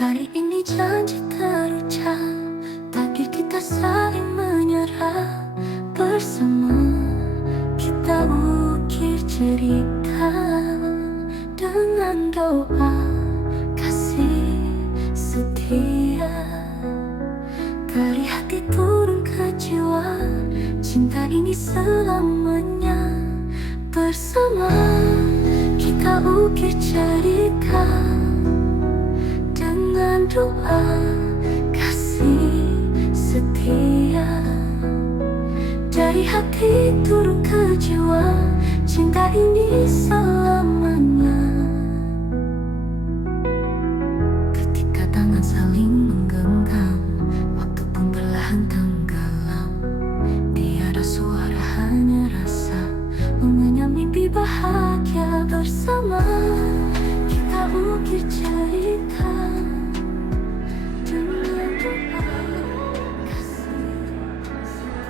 Hari ini janji terucap, takdir kita saling menyerah. Bersama kita ukir cerita dengan doa kasih setia. Dari hati turun ke jiwa, cinta ini selamanya. Bersama kita ukir cerita dengan doa kasih setia. Dari hati turun ke jiwa, cinta ini selamanya. Ketika tangan saling menggenggam, waktu pun perlahan tenggelam. Tiada suara, hanya rasa mengenyam mimpi bahagia. Bersama kita ukir cerita dengan doa kasih setia.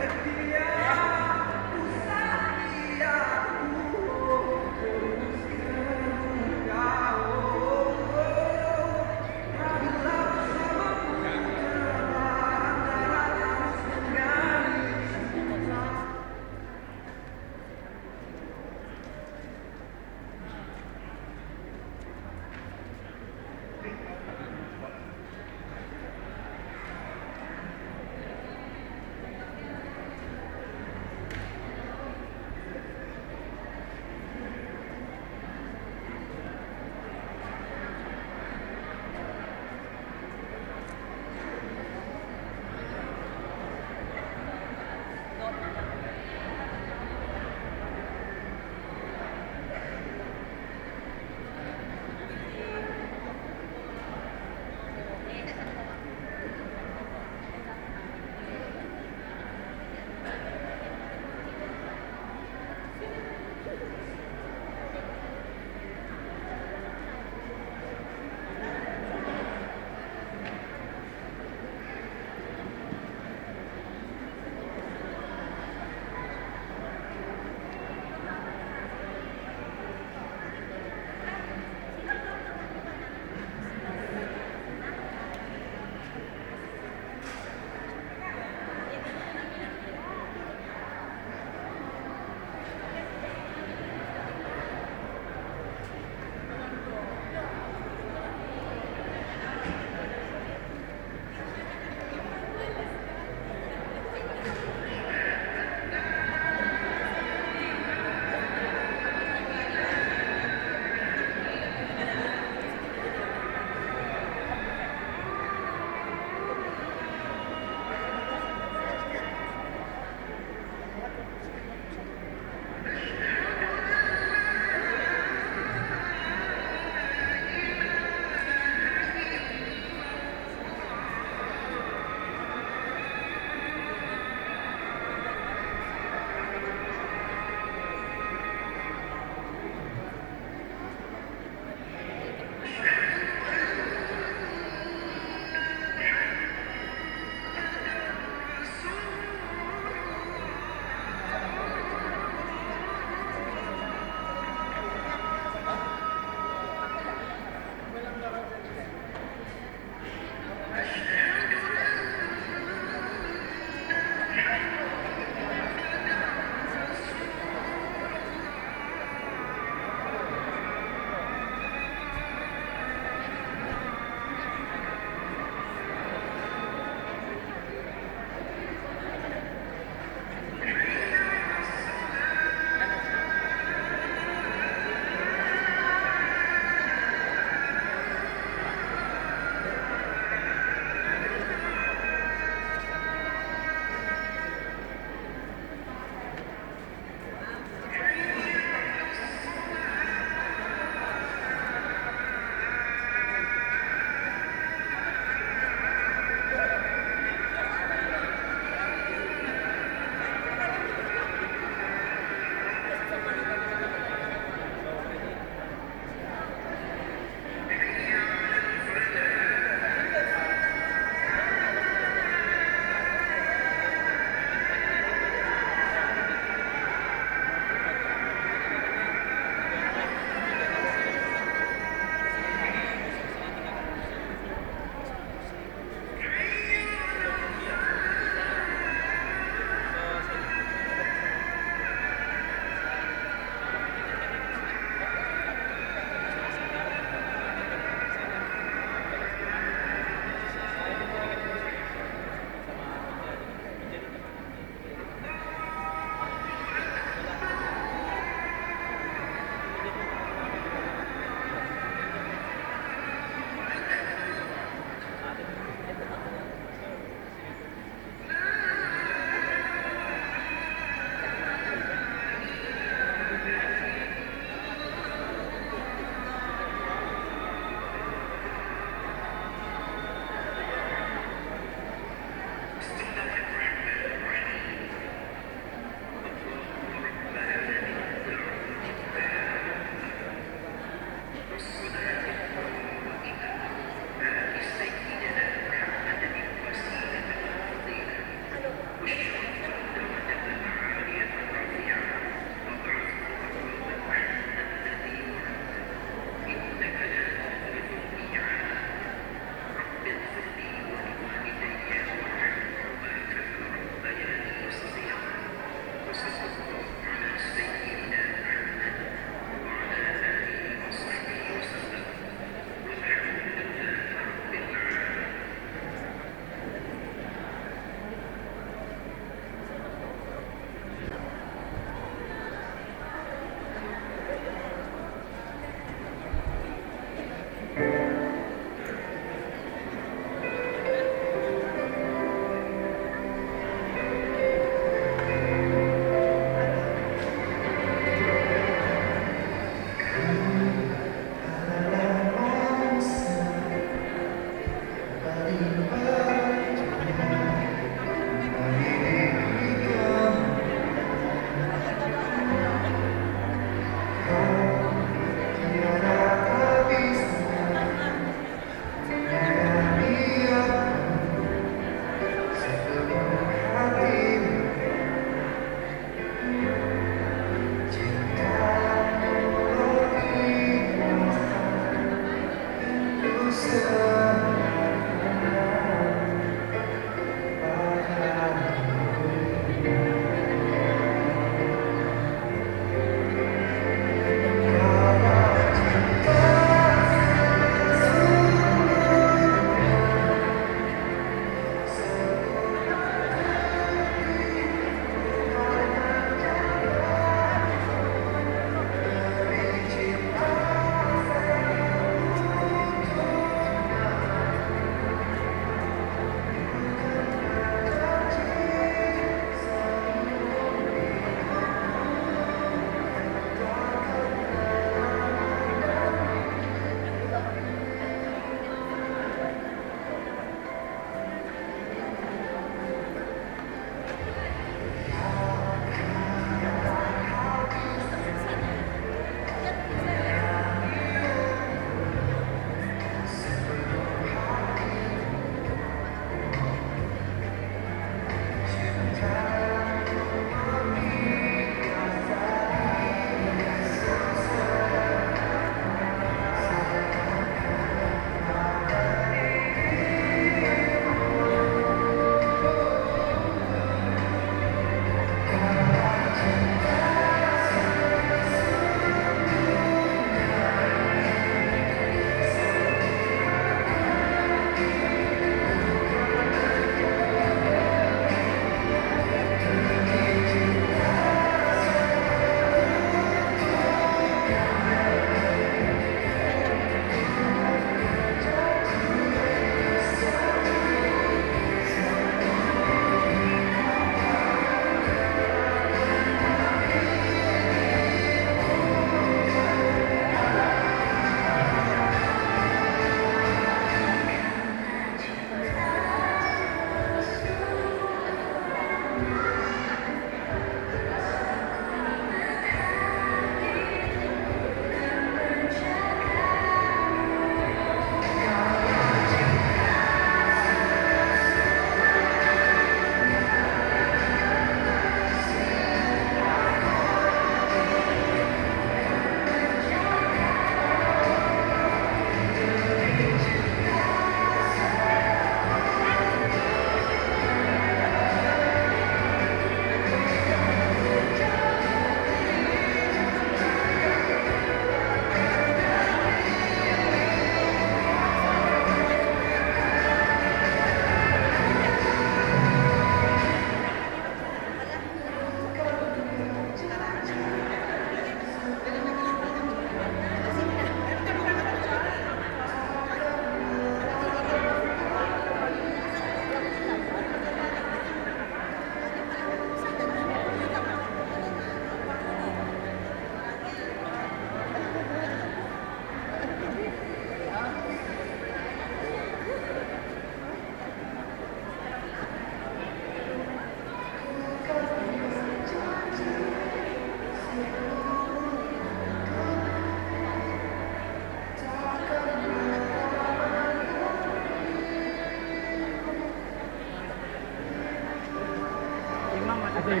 Kalau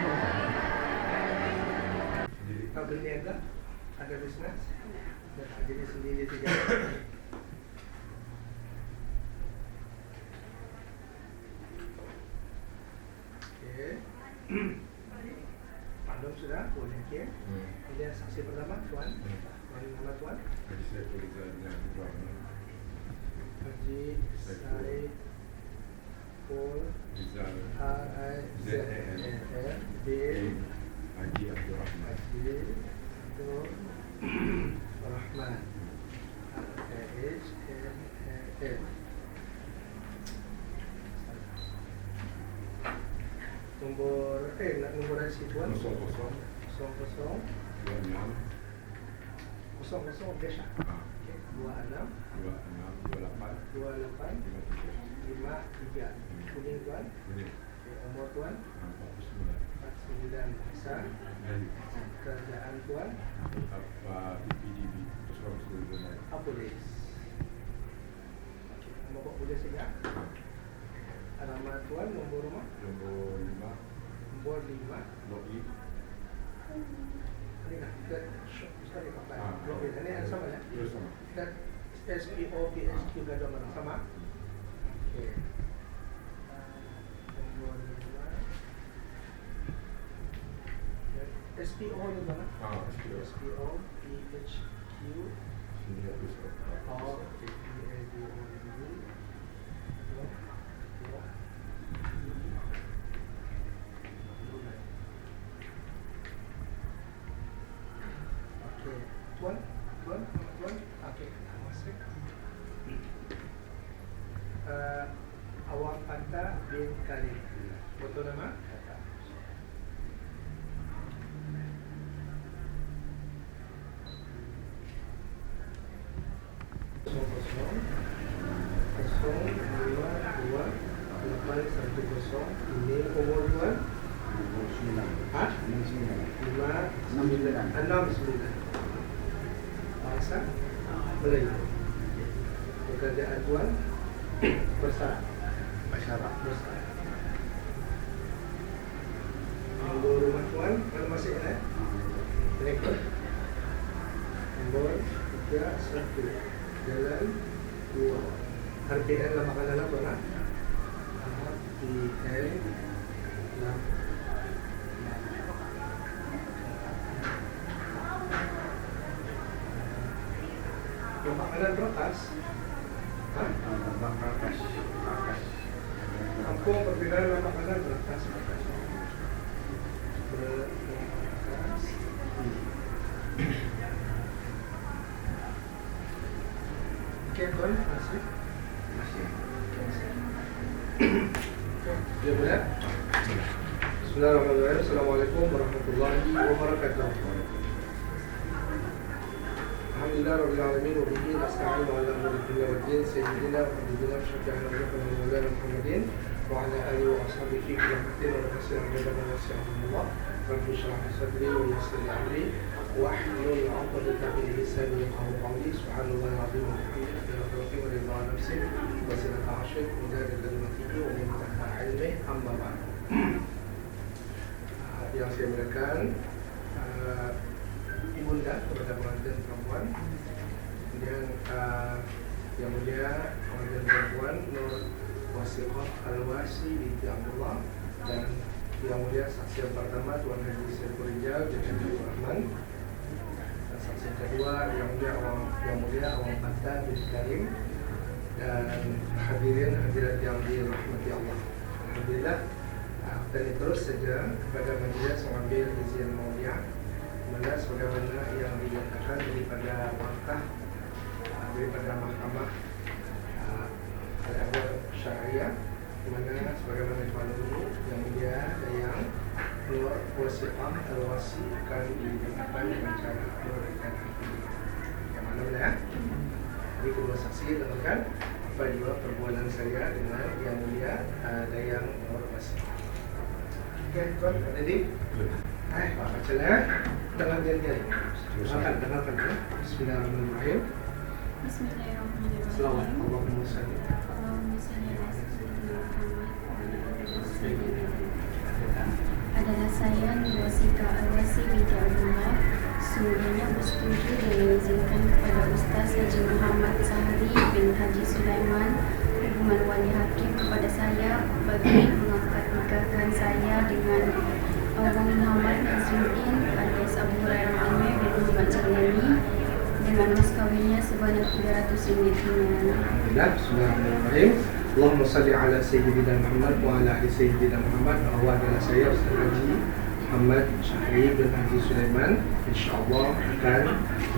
berniaga, ada bisnis, dan jadi sendiri tiga. Oke. Pandum sudah, boleh ke? Kemudian saksi pertama, Tuan. Nama Tuan? Haji Said Paul R-I-Z-A-L bin Haji Abdul Rahman R-I-H-M-A-L. Nombor IC Tuan 00 biasa. 26 kuning Tuan. Umur Tuan 49. Bisa kerjaan Tuan polis. Nomor polis saja. Alamat Tuan, nombor rumah nombor 5 ini kan ini sama ya? Dan SPOPSQ gaduh mana sama? Oke. Nomor 5 SPO ni mana? SPO PHQ Tuan, okey, masuk. Awang Panta bin Karim. Betul nama? Kata. Ini umur Tuan? 69. Bahasa Melayu. Pekerjaan Tuan bersyarat. Nombor rumah Tuan mana masih ada? Rekod. Nombor 31 Jalan 2. RPN lah makanan apa nak? RPN lah. Makanan Berkas. Kampung perbedaan makanan Berkas. Oke, Tuan, masih. Ya, boleh. Bismillahirrahmanirrahim. Assalamualaikum warahmatullahi wabarakatuh. Alhamdulillah Rabbil Alamin wa bihi nasta'inu ala umuri dunya wad din sayyidina wa habibina syafi'ina wa maulana Muhammadin wa ala alihi wa ashabihi fi kulli waqtin wa nasiran jalla wa sa'alullah rabbi shrah li sadri wa yassir li amri wa hlul 'uqdatan min lisani yafqahu qawli subhanallahi al-'azim wa bihamdihi wa ridha nafsi wa zinata 'arshi wa midada kalimatihi wa muntaha 'ilmihi amma ba'd. Yang saya muliakan Ibunda kepada pengantin perempuan, kemudian yang mulia pengantin perempuan Nur Wasiqah Al-Wasi binti Abdullah, dan yang mulia saksi yang pertama Tuan Haji Saiful Rijal bin Abdul Rahman, dan saksi yang kedua yang mulia Awang Panta bin Karim, dan hadirin hadirat yang dirahmati Allah. Alhamdulillah, dan terus saja kepada majelis mengambil izin mulia mana sebagaimana yang dinyatakan daripada wakaf daripada mahkamah al-adab syariah, mana sebagaimana dipandang yang mulia Dayang Nur Wasiqah Al-Wasi akan dinyatakan dengan cara memberikan yang mana ya? Jadi kedua saksi dengarkan apa juga perbualan saya dengan yang mulia Dayang Nur Wasiqah. Okey, Tuan, jadi bacalah dengan dia. Dengarkan ya. Bismillahirrahmanirrahim. Selawat Allahumma shalli adalah saya Nurwasika Alwasi binti Abdullah sungguhnya bersetuju dan mengizinkan kepada Ustaz Haji Muhammad Sahari bin Haji Sulaiman hubungan wali hakim kepada saya bagi mengangkat nikahkan saya dengan Abang Muhammad Nazruddin alias Abu Hurairah Amir bin Muhammad Jalani dengan mas kawinnya sebanyak RM300 tunai. Bismillahirrahmanirrahim. Allahumma salli ala Sayyidina Muhammad wa ala ali Sayyidina Muhammad. Bahwa adalah saya Ustaz Haji Muhammad Syahri bin Haji Sulaiman, InsyaAllah akan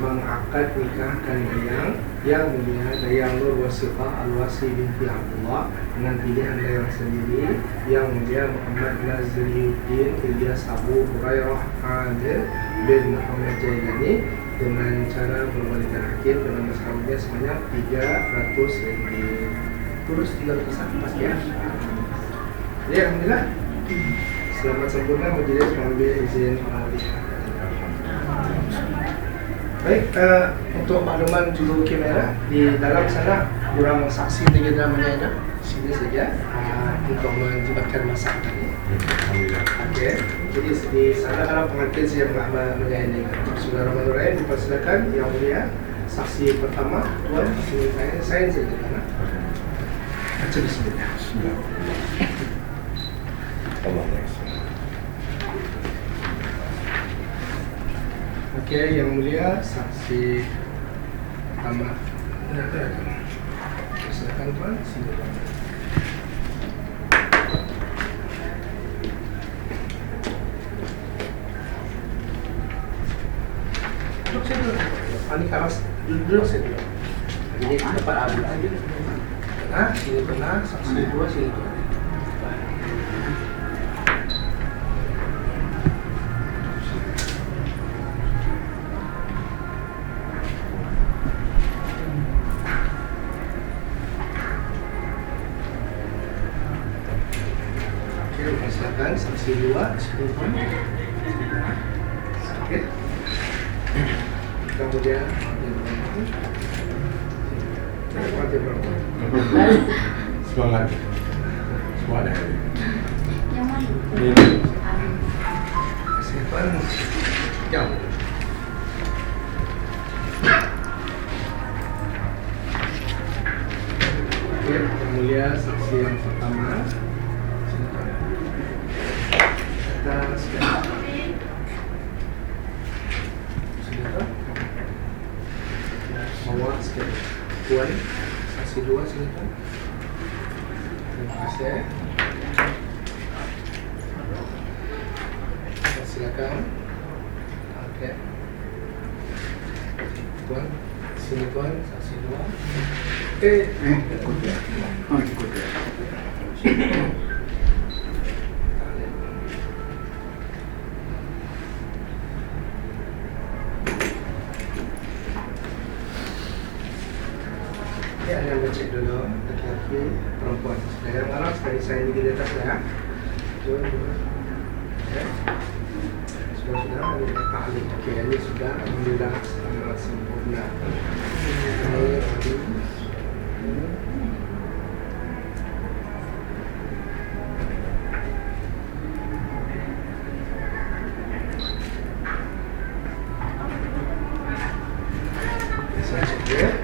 mengakad nikahkan yang mulia Dayang Nurwasika Alwasi binti Abdullah dengan pilihan Dayang sendiri yang mulia Muhammad Nazruddin Ilyas Abu Hurairah Amir bin Muhammad Jailani dengan cara berwalikan hakim dengan mas kawinnya sebanyak RM300. Terus 300 pasti ya. Ya, alhamdulillah. Selamat sempurna majelis mengambil izin melihat. Baik, untuk makluman juru kamera di dalam sana kurang saksi dengan namanya sini saja untuk menjibatkan masalah tadi. Okey, jadi di sana dalam pengantin saya menyanyi. Bismillahirrahmanirrahim. Dipersilakan yang mulia saksi pertama tuan sini saya saja kan. Baca bismillah. Okey, yang mulia saksi pertama. Silakan tuan, silakan. Duduk saya dulu. Ini karas duduk saya dulu. Ini dapat habis. Sini tengah, saksi dua sini tengah. Oke, silakan saksi dua sini tengah. Oke. Kemudian Semangat. Semangat. Yang mana? Simpan jauh. Oke, yang mulia saksi yang pertama. Silakan. Kita silakan. Mawar sikit. Puan, saksi dua silakan. Terima kasih. Silakan. Okey. Tuan, sini tuan, saksi dua. Ikut ya. Ikut ya. Ya, yang cek dulu laki-laki perempuan. Yang Arab sekali saya di atas ya. Sudah. Ini taklim. Okey, ini sudah alhamdulillah sangat sempurna. Saya cek dia.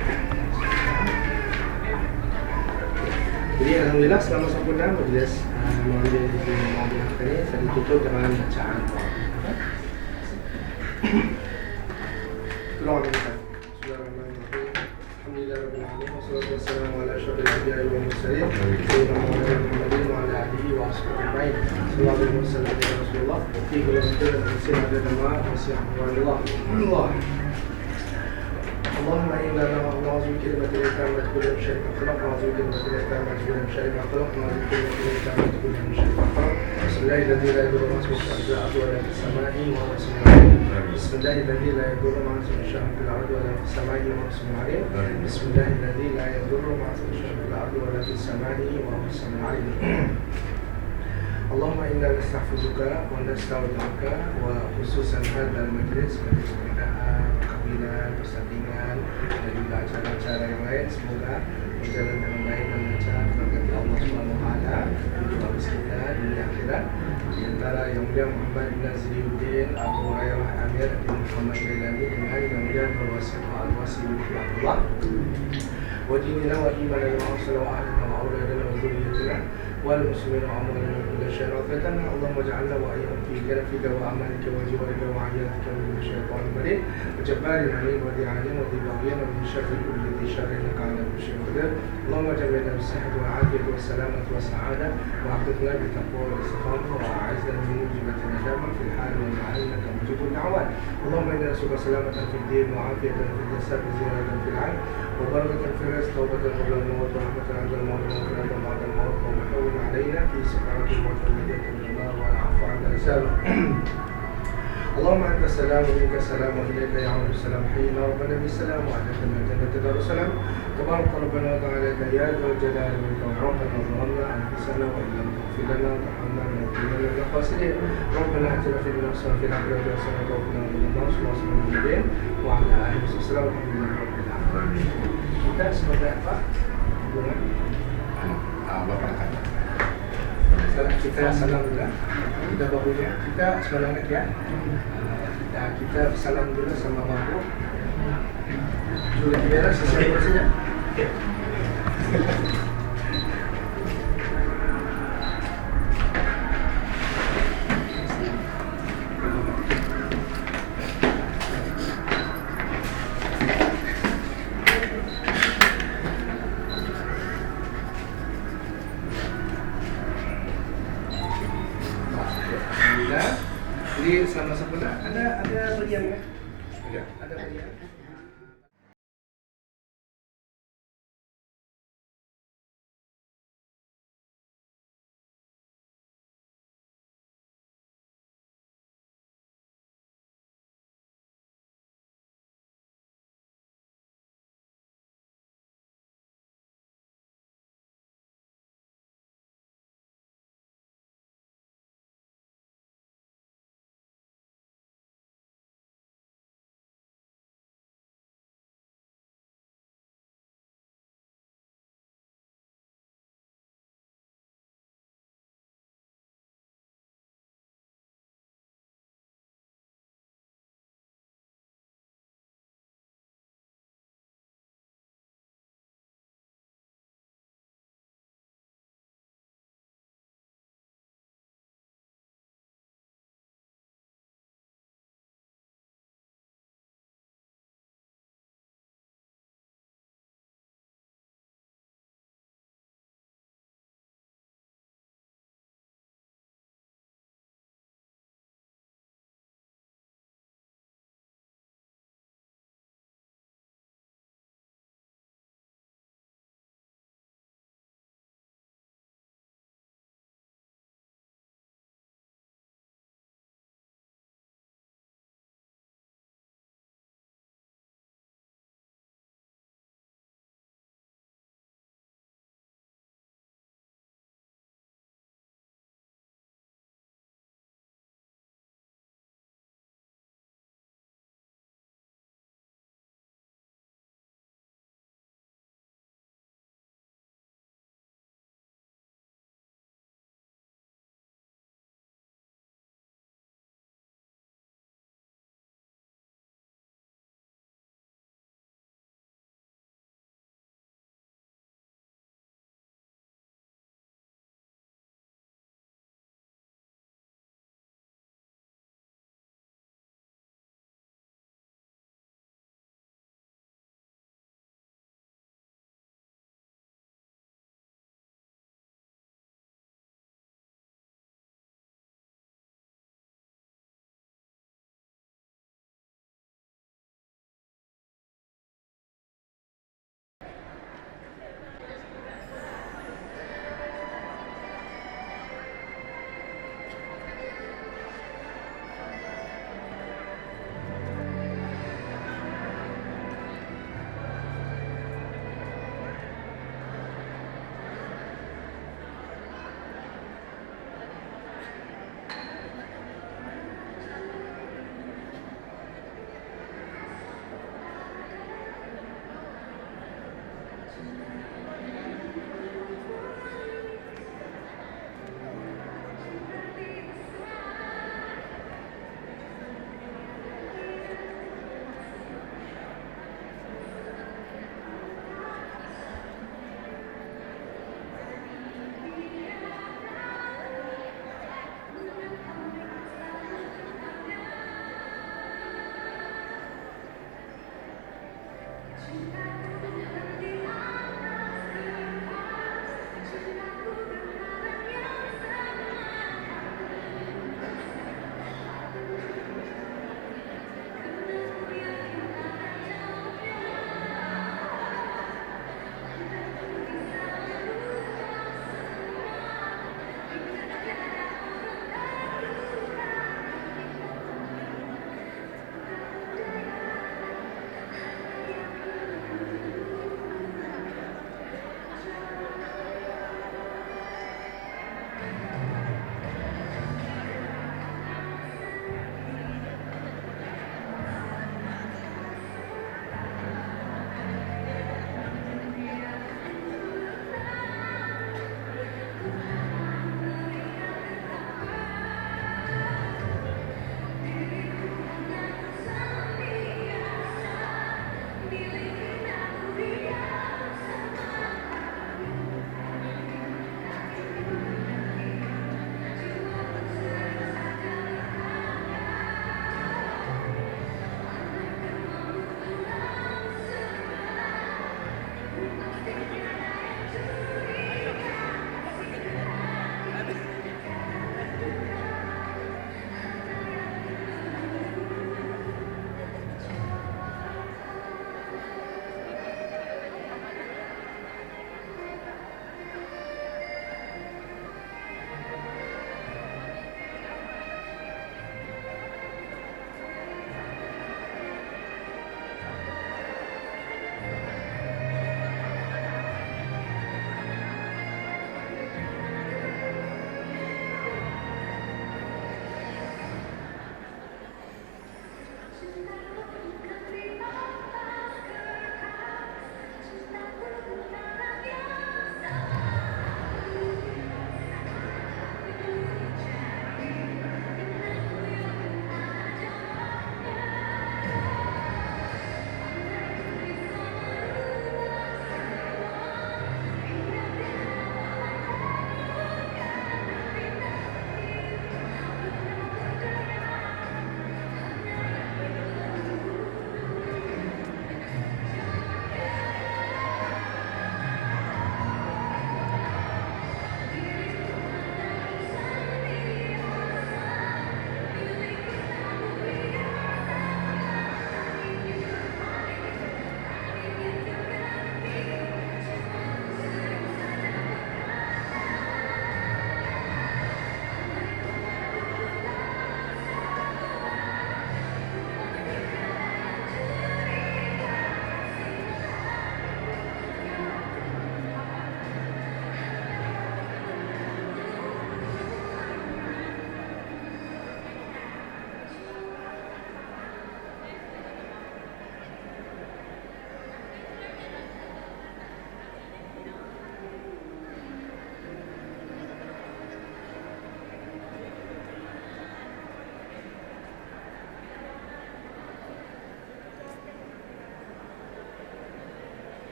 Jadi alhamdulillah selama sempurna majlis mengambil izin mengambil ini saya ditutup dengan bacaan. Tolong ambilkan. Bismillahirrahmanirrahim. Alhamdulillahirrahmanirrahim. Wassalatu wassalamu ala asyrafil anbiya'i wal mursalin sayyidina Muhammadin wa ala alihi wa ashabihi ajma'in. Sallallahu alaihi wasallam ya Rasulullah. Fi kulli maqam muslim ada nama Allah. Allah. اللهم إنا نعوذ بك من التامة كل من شر ما خلق ونعوذ بك من التامة كل من شر ما خلق ونعوذ بك من التامة كل من شر ما خلق بسم الله الذي لا يضر مع اسمه في الأرض ولا في السماء وهو السميع العليم بسم الله الذي لا يضر مع اسمه في الأرض ولا في السماء وهو السميع العليم بسم الله الذي لا يضر مع اسمه في الأرض ولا في السماء وهو السميع العليم Allahumma inna nastaghfiruka wa nastaghfiruka wa khususan hadzal majlis pernikahan, perkawinan, persandingan dan juga acara-acara yang lain semoga berjalan dengan baik dan lancar berkati Allah Subhanahu wa taala untuk habis kita dunia akhirat. Di antara Yang Mulia Muhammad bin Nazriuddin Abu Hurairah Amir bin Muhammad Jailani dengan Yang Mulia Nur Wasiqah Al-Wasi bin Abdullah وديننا وإيماننا وأرسلنا وأهلنا وأولادنا وذريتنا والمسلمين وأمرنا من كل شر وفتنا اللهم اجعلنا وإياهم في كنفك وأمانك وجوارك وعيادك من كل شيطان مريض وجبار عنيد وذي عليم وذي بغيان ومن شر كل ذي شر إنك على كل شيء قدير اللهم جمعنا بالصحة والعافية والسلامة والسعادة وأحفظنا بالتقوى والاستقامة وأعزنا من موجبة الندامة في الحال والمعال إنك مجيب الدعوات اللهم إنا نسألك سلامة في الدين وعافية في الجسد وزيادة في العلم وبركة في الرزق توبة قبل الموت ورحمة عند الموت ومغفرة بعد الموت ومحول علينا في سكرات الموت والنجاة من النار والعفو عن الرسالة اللهم أنت السلام ومنك السلام وإليك يعود السلام حينا ربنا بالسلام وأهلك من الجنة دار السلام تبارك ربنا وتعالى يا ذا الجلال والإكرام ربنا ظلمنا أنفسنا وإن لم تغفر لنا وترحمنا لنكونن من الخاسرين ربنا آتنا في الدنيا حسنة وفي الآخرة حسنة وقنا عذاب النار صلى الله عليه وسلم وعلى آله وصحبه وسلم والحمد لله رب العالمين. Kita sebagai apa? Hubungan Bapak kata. kita salam dulu. Kita bahunya kita semangat ya. Kita salam dulu sama bahu. Sudah beres selesai saja. Jadi selama sebulan ada berian ya? Ada berian.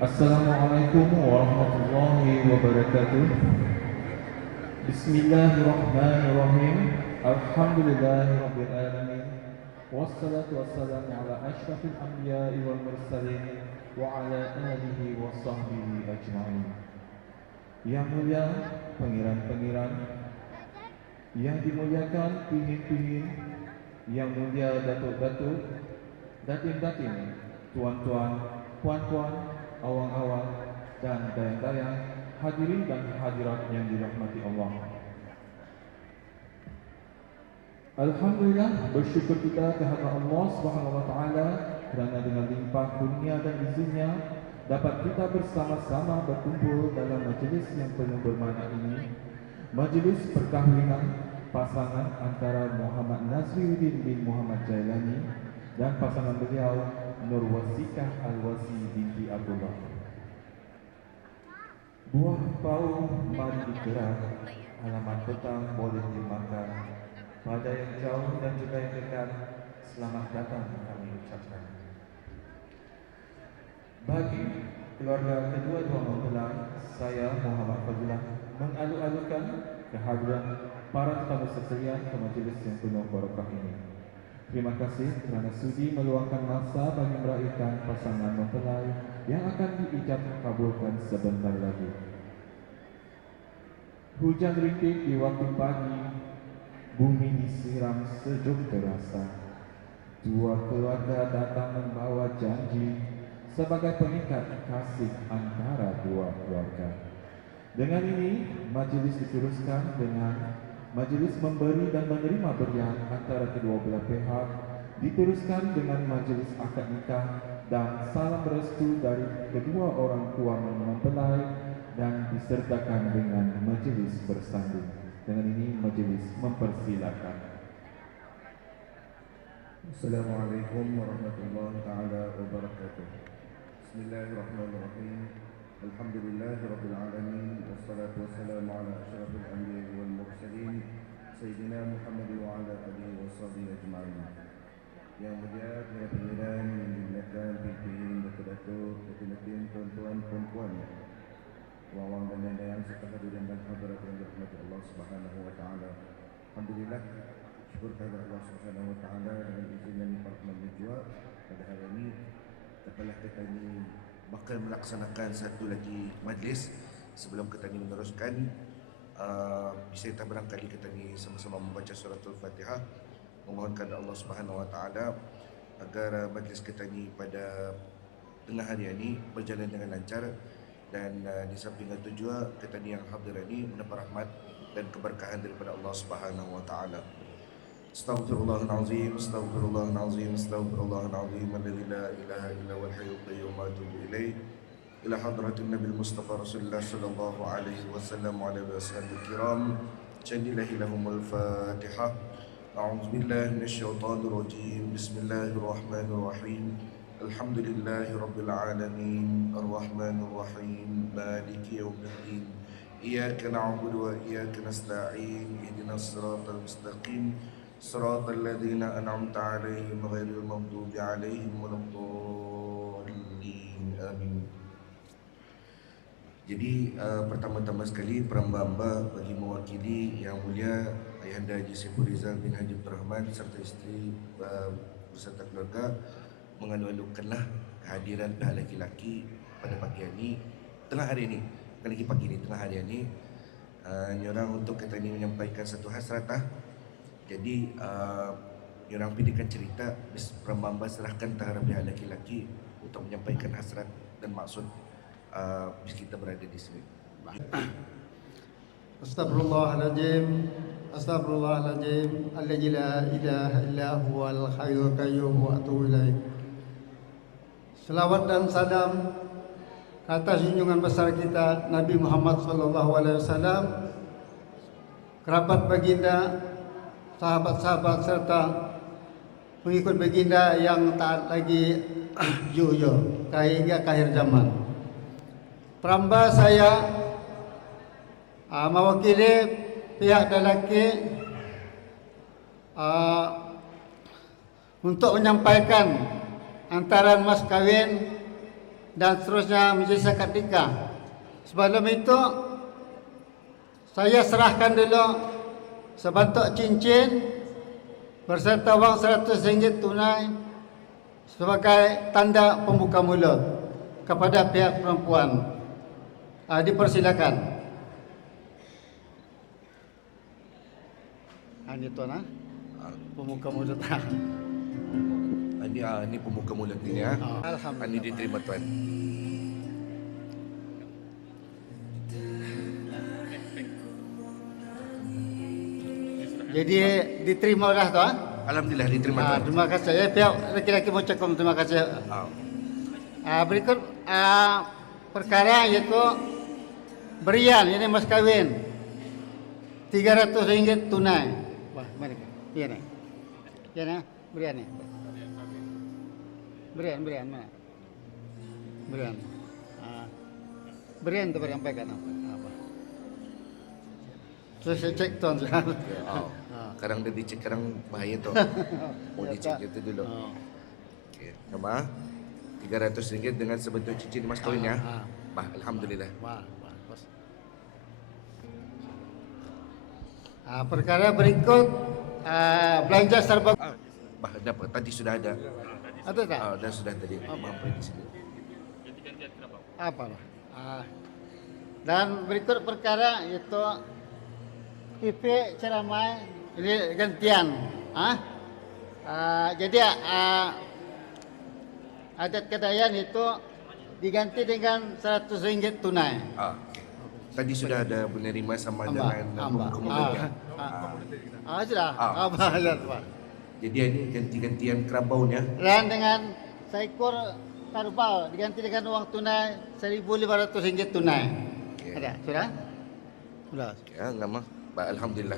Assalamualaikum warahmatullahi wabarakatuh. Bismillahirrahmanirrahim. Alhamdulillahirabbil alamin. Wassalatu wassalamu ala asyrafil anbiya'i wal mursalin wa ala alihi wa sahbihi ajma'in. Yang mulia pengiran-pengiran, yang dimuliakan pihin-pihin, yang mulia datuk-datuk, datin-datin, tuan-tuan, puan-puan, awang-awang, dan dayang-dayang, hadirin dan hadirat yang dirahmati Allah. Alhamdulillah, bersyukur kita kehadirat Allah Subhanahu wa taala kerana dengan limpah kurnia dan izinnya dapat kita bersama-sama berkumpul dalam majlis yang penuh bermakna ini, majlis perkahwinan pasangan antara Muhammad Nazriuddin bin Muhammad Jailani dan pasangan beliau Nur Wasikah Al-Wasi binti Abdullah. Buah pau mari dikerak, halaman petang boleh dimakan. Pada yang jauh dan juga yang dekat, selamat datang kami ucapkan. Bagi keluarga kedua-dua mempelai, saya Muhammad Fadilah mengalu-alukan kehadiran para tetamu sekalian ke majlis yang penuh barakah ini. Terima kasih kerana sudi meluangkan masa bagi meraihkan pasangan mempelai yang akan diijab kabulkan sebentar lagi. Hujan rintik di waktu pagi, bumi disiram sejuk terasa. Dua keluarga datang membawa janji sebagai pengikat kasih antara dua keluarga. Dengan ini, majlis diteruskan dengan majlis memberi dan menerima berian antara kedua belah pihak, diteruskan dengan majlis akad nikah dan salam restu dari kedua orang tua mempelai dan disertakan dengan majlis bersanding. Dengan ini majlis mempersilakan. Assalamualaikum warahmatullahi taala wabarakatuh. Bismillahirrahmanirrahim. Alhamdulillahirabbil alamin wassalatu wassalamu ala asyrafil anbiya'i wal mursalin sayyidina Muhammad wa ala alihi washabihi ajma'in. Yang mulia para pimpinan yang dimuliakan pimpinan datuk-datuk, datin-datin, tuan-tuan, puan-puan, wawang dan dayang serta hadirin dan hadirat yang dirahmati Allah Subhanahu wa taala. Alhamdulillah, syukur kepada Allah Subhanahu wa taala dengan izin dan pertolongan jua pada hari ini telah kita ini bakal melaksanakan satu lagi majlis. Sebelum kita ini meneruskan, bisa kita barangkali kita ini sama-sama membaca suratul Fatihah, memohonkan Allah Subhanahu wa taala agar majlis kita ini pada tengah hari ini berjalan dengan lancar dan di samping itu juga kita ini yang hadir ini mendapat rahmat dan keberkahan daripada Allah Subhanahu wa taala. Astaghfirullahalazim, astaghfirullahalazim, astaghfirullahalazim alladzi la ilaha illa huwal hayyul qayyum wa atubu ilaih. Ila hadratin Nabi Mustafa Rasulullah sallallahu alaihi wasallam wa ala washabihi kiram. Jadilah lahumul Fatihah. A'udzu billahi minasyaitonir rajim. Bismillahirrahmanirrahim. Alhamdulillahirabbil alamin. Arrahmanir rahim. Maliki yaumiddin. Iyyaka na'budu wa iyyaka nasta'in. Ihdinas siratal mustaqim. Siratal ladzina an'amta 'alaihim ghairil maghdubi 'alaihim waladdallin. Amin. Jadi pertama-tama sekali Prambamba bagi mewakili Yang Mulia Ayahanda Haji Saiful Rizal bin Haji Abdul Rahman serta isteri beserta keluarga mengalu-alukanlah kehadiran pihak laki-laki pada pagi hari ini, tengah hari ini, bukan lagi pagi ini, tengah hari ini. Nyorang untuk kita ini menyampaikan satu hasratah. Jadi nyorang pilihkan cerita Prambamba serahkan terhadap pihak laki-laki untuk menyampaikan hasrat dan maksud bis kita berada di sini. Astagfirullahaladzim. Astagfirullahaladzim. Alladzi la ilaha illa huwal hayyul qayyum wa atubu ilaih. Selawat dan salam atas junjungan besar kita Nabi Muhammad sallallahu alaihi wasallam, kerabat baginda, sahabat-sahabat serta pengikut baginda yang taat lagi jujur hingga akhir zaman. Pramba saya mewakili pihak lelaki untuk menyampaikan antaran mas kawin dan seterusnya menjadi akad nikah. Sebelum itu saya serahkan dulu sebentuk cincin berserta wang RM100 tunai sebagai tanda pembuka mulut kepada pihak perempuan. Dipersilakan. Ini tuan pemuka mulut. Ini pembuka mulut ini ya. Alhamdulillah. Ini diterima tuan. Jadi diterima dah tuan. Alhamdulillah diterima tuan. Terima kasih. Pihak laki-laki mengucapkan terima kasih. Berikut perkara iaitu berian, ini mas kawin RM300 tunai. Wah, mari. Iya nih. Ya nih, berian nih. Berian mana? Berian. Berian tu sampaikan apa? Terus saya cek tuan. Kadang dia dicek, kadang bahaya tu. Mau dicek itu dulu. Okey, nama RM300 dengan sebentuk cincin mas kawin ya. Alhamdulillah. Bagus. Perkara berikut belanja serba. Dapat tadi sudah ada. Ada tak? Dah sudah tadi. Mampu di sini. Apa? Dan berikut perkara itu IP ceramah ini gantian. Jadi adat Kedayan itu diganti dengan RM100 tunai. Tadi sudah ada menerima sama dengan pembuka mulutnya. Sudah. Pak. Jadi ini ganti-gantian kerabaunya. Dan dengan seekor karbal diganti dengan uang tunai RM1.500 tunai. Okay. Ada, sudah? Sudah. Ya, lama. Alhamdulillah.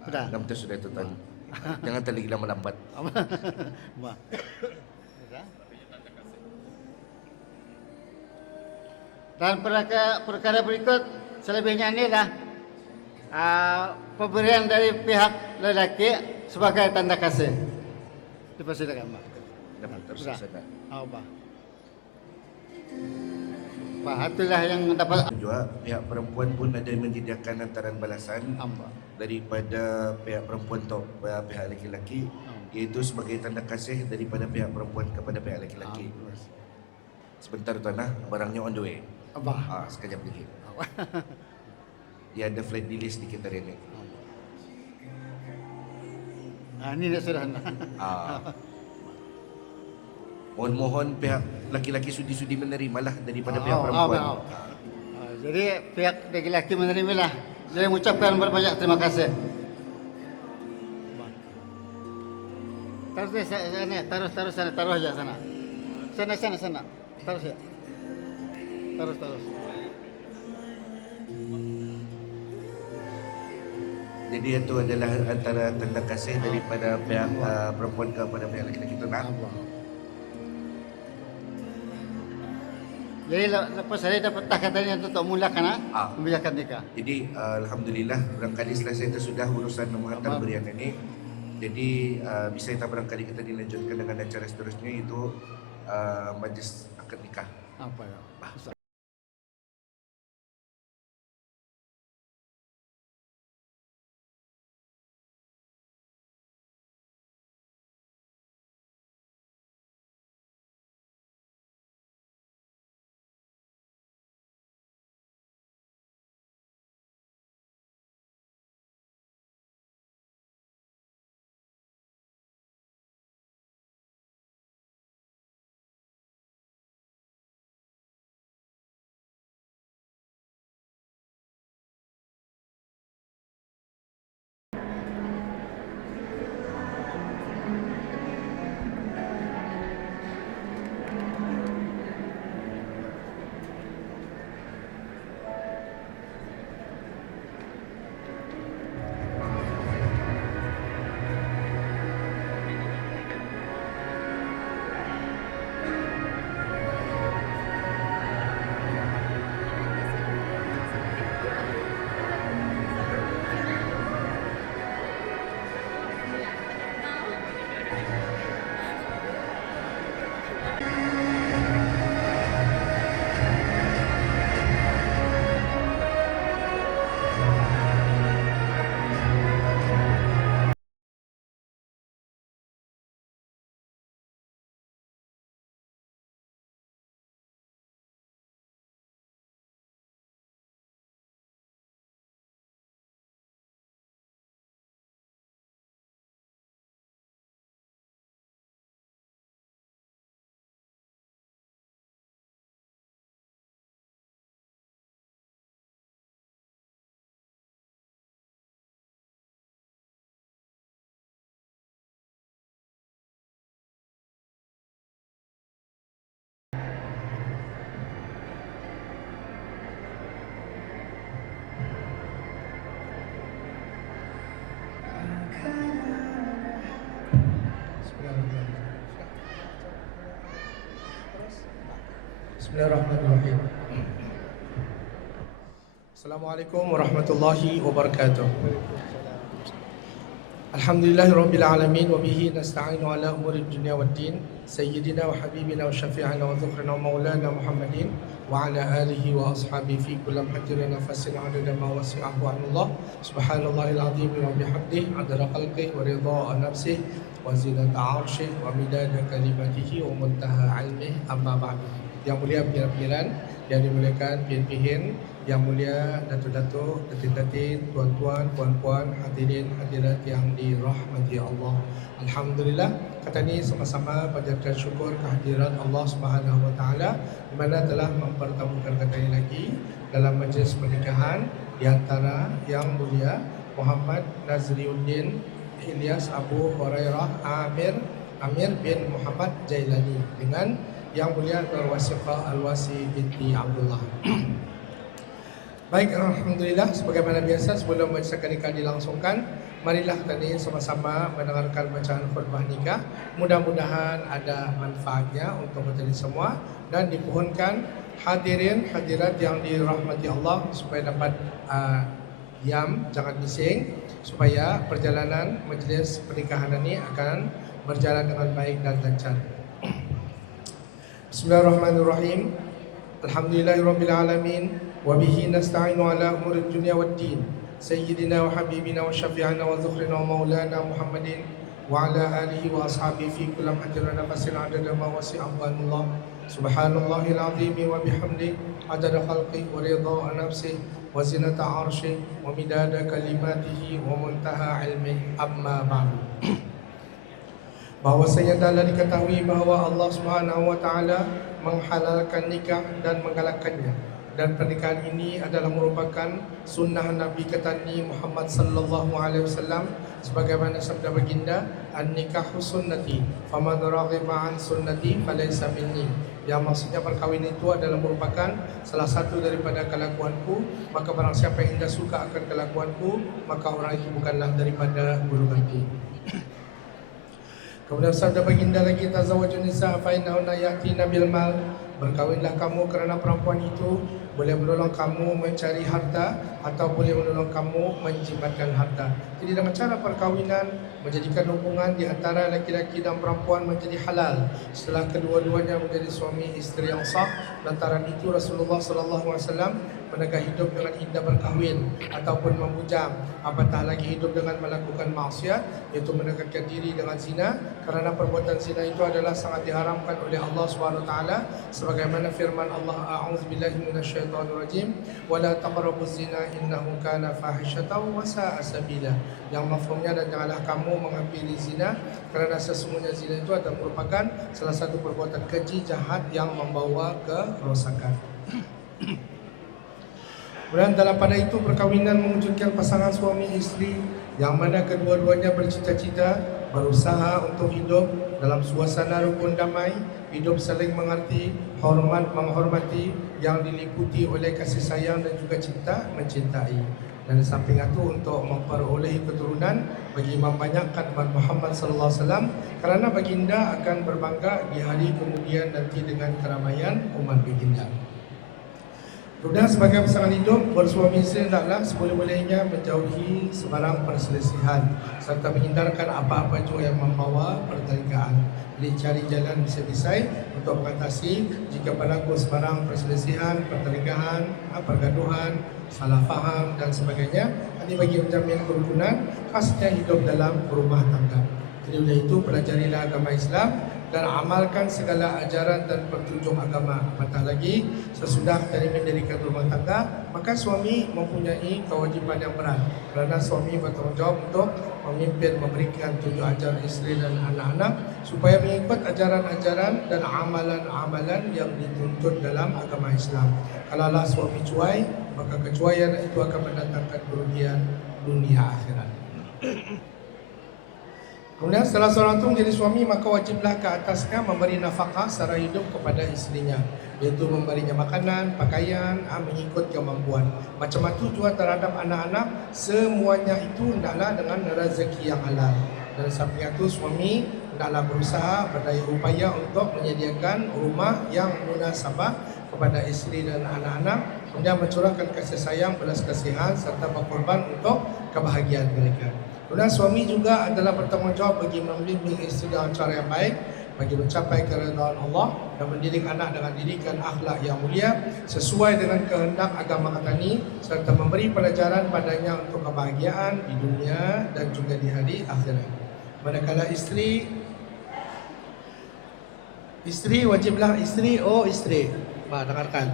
Sudah. Nama tu sudah tuan. Jangan terlagi lama lambat. Sudah. Dan perkara berikut selebihnya inilah pemberian dari pihak lelaki sebagai tanda kasih. Dipersilakan, Pak. Sudah. Pak, itulah yang dapat. Juga pihak perempuan pun ada menyediakan hantaran balasan daripada pihak perempuan atau pihak lelaki, iaitu sebagai tanda kasih daripada pihak perempuan kepada pihak lelaki. Sebentar tuan, barangnya on the way. Sekejap lagi. Dia ada flight delay sedikit hari ini. Ini dah sudah. Mohon pihak laki-laki sudi-sudi menerimalah daripada pihak perempuan. Jadi pihak laki-laki menerimalah. Saya mengucapkan berbanyak terima kasih. Taruh sana, taruh aja sana. Sana. Taruh ya. Terus. Jadi itu adalah antara tanda kasih daripada pihak perempuan kepada pihak lelaki itu. Nah, Jadi lepas saya dapat katanya untuk mulakan membiarkan nikah. jadi alhamdulillah barangkali selesai itu sudah urusan menghantar berian ini. Jadi bisa kita barangkali kita dilanjutkan dengan acara seterusnya itu majlis akad nikah. Apa ya? Bismillahirrahmanirrahim. Assalamualaikum warahmatullahi wabarakatuh. Alhamdulillahirabbil alamin wa bihi nasta'inu ala umuri dunya waddin. Sayyidina wa habibina wa syafi'ina wa dhukrina wa maulana Muhammadin wa ala alihi wa ashabihi fi kulli hadirin nafasin adada ma wasi'ahu Allah. Subhanallahil azim wa bihamdihi adada khalqihi wa ridha nafsihi wa zinata 'arsyihi wa midada kalimatihi wa muntaha 'ilmihi. Amma ba'du. Yang mulia pimpinan yang dimuliakan pimpin, yang mulia datuk-datuk, datin-datin, tuan-tuan, puan-puan, hadirin hadirat yang dirahmati Allah. Alhamdulillah, kata ini sama-sama panjatkan syukur kehadirat Allah Subhanahu wa taala di mana telah mempertemukan kata ini lagi dalam majlis pernikahan di antara yang mulia Muhammad Nazriuddin Ilyas Abu Hurairah Amir bin Muhammad Jailani dengan yang mulia Nur Wasiqah Al-Wasi binti Abdullah. Baik, alhamdulillah, sebagaimana biasa sebelum majlis akad nikah dilangsungkan, marilah tadi sama-sama mendengarkan bacaan khutbah nikah. Mudah-mudahan ada manfaatnya untuk kita semua dan dipohonkan hadirin hadirat yang dirahmati Allah supaya dapat diam, jangan bising, supaya perjalanan majlis pernikahan ini akan berjalan dengan baik dan lancar. Bismillahirrahmanirrahim. Alhamdulillahirabbil alamin wa bihi nasta'inu ala umuri dunya waddin. Sayyidina wa habibina wa syafi'ina wa dhukrina wa maulana Muhammadin wa ala alihi wa ashabihi fi kulli hadirin nafasin adada ma wasi'ahu Allah. Subhanallahil azim wa bihamdihi adada khalqihi wa ridha nafsihi wa zinata 'arsyihi wa midada kalimatihi wa muntaha 'ilmihi. Amma ba'du. Bahwasanya telah diketahui bahawa Allah Subhanahu wa taala menghalalkan nikah dan menggalakkannya dan pernikahan ini adalah merupakan sunnah Nabi Ketani Muhammad sallallahu alaihi wasallam sebagaimana sabda baginda, an-nikahu sunnati faman raghiba an sunnati falaysa minni. Yang maksudnya perkahwinan itu adalah merupakan salah satu daripada kelakuanku, maka barang siapa yang tidak suka akan kelakuanku, maka orang itu bukanlah daripada golonganku. Kemudian sabda baginda lagi, tazawwajun nisa fa innahunna yatina bil mal. Berkahwinlah kamu kerana perempuan itu boleh menolong kamu mencari harta atau boleh menolong kamu menjimatkan harta. Jadi dengan cara perkahwinan menjadikan hubungan di antara laki-laki dan perempuan menjadi halal setelah kedua-duanya menjadi suami isteri yang sah. Lantaran itu Rasulullah sallallahu alaihi wasallam menegak hidup dengan indah berkahwin ataupun membujang, apatah lagi hidup dengan melakukan maksiat, iaitu mendekatkan diri dengan zina, kerana perbuatan zina itu adalah sangat diharamkan oleh Allah Subhanahu wa taala sebagaimana firman Allah, a'udzubillahi minasyaitonirrajim, wala taqrabuz zina innahu kana fahishatan wa sa'a sabila. Yang mafhumnya, dan janganlah kamu menghampiri zina kerana sesungguhnya zina itu adalah merupakan salah satu perbuatan keji jahat yang membawa kerosakan. Kemudian dalam pada itu perkahwinan mewujudkan pasangan suami isteri yang mana kedua-duanya bercita-cita berusaha untuk hidup dalam suasana rukun damai, hidup saling mengerti, menghormati, yang diliputi oleh kasih sayang dan juga cinta mencintai. Dan di samping itu untuk memperoleh keturunan bagi membanyakkan umat Muhammad sallallahu alaihi wasallam, kerana baginda akan berbangga di hari kemudian nanti dengan keramaian umat baginda. Kemudian sebagai pasangan hidup, bersuami isteri hendaklah seboleh-bolehnya menjauhi sebarang perselisihan serta menghindarkan apa-apa juga yang membawa pertengkaran. Jadi cari jalan bisa-bisa untuk mengatasi jika berlaku sebarang perselisihan, pertengkaran, pergaduhan, salah faham dan sebagainya. Ini bagi menjamin kerukunan, khasnya hidup dalam rumah tangga. Jadi oleh itu pelajarilah agama Islam dan amalkan segala ajaran dan petunjuk agama. Apatah lagi sesudah dari mendirikan rumah tangga, maka suami mempunyai kewajipan yang berat, kerana suami bertanggungjawab untuk memimpin, memberikan tunjuk ajar isteri dan anak-anak supaya mengikut ajaran-ajaran dan amalan-amalan yang dituntut dalam agama Islam. Kalaulah suami cuai, maka kecuaian itu akan mendatangkan kerugian dunia akhirat. Kemudian setelah seorang itu menjadi suami, maka wajiblah ke atasnya memberi nafkah secara hidup kepada istrinya, iaitu memberinya makanan, pakaian, mengikut kemampuan. Macam itu juga terhadap anak-anak, semuanya itu hendaklah dengan rezeki yang halal. Dan samping itu suami hendaklah berusaha berdaya upaya untuk menyediakan rumah yang munasabah kepada isteri dan anak-anak, kemudian mencurahkan kasih sayang, belas kasihan serta berkorban untuk kebahagiaan mereka. Kemudian suami juga adalah bertanggungjawab bagi membimbing isteri dengan cara yang baik, bagi mencapai keridhaan Allah dan mendidik anak dengan didikan akhlak yang mulia sesuai dengan kehendak agama Ketani, serta memberi pelajaran padanya untuk kebahagiaan di dunia dan juga di hari akhirat. Manakala isteri wajiblah isteri dengarkan.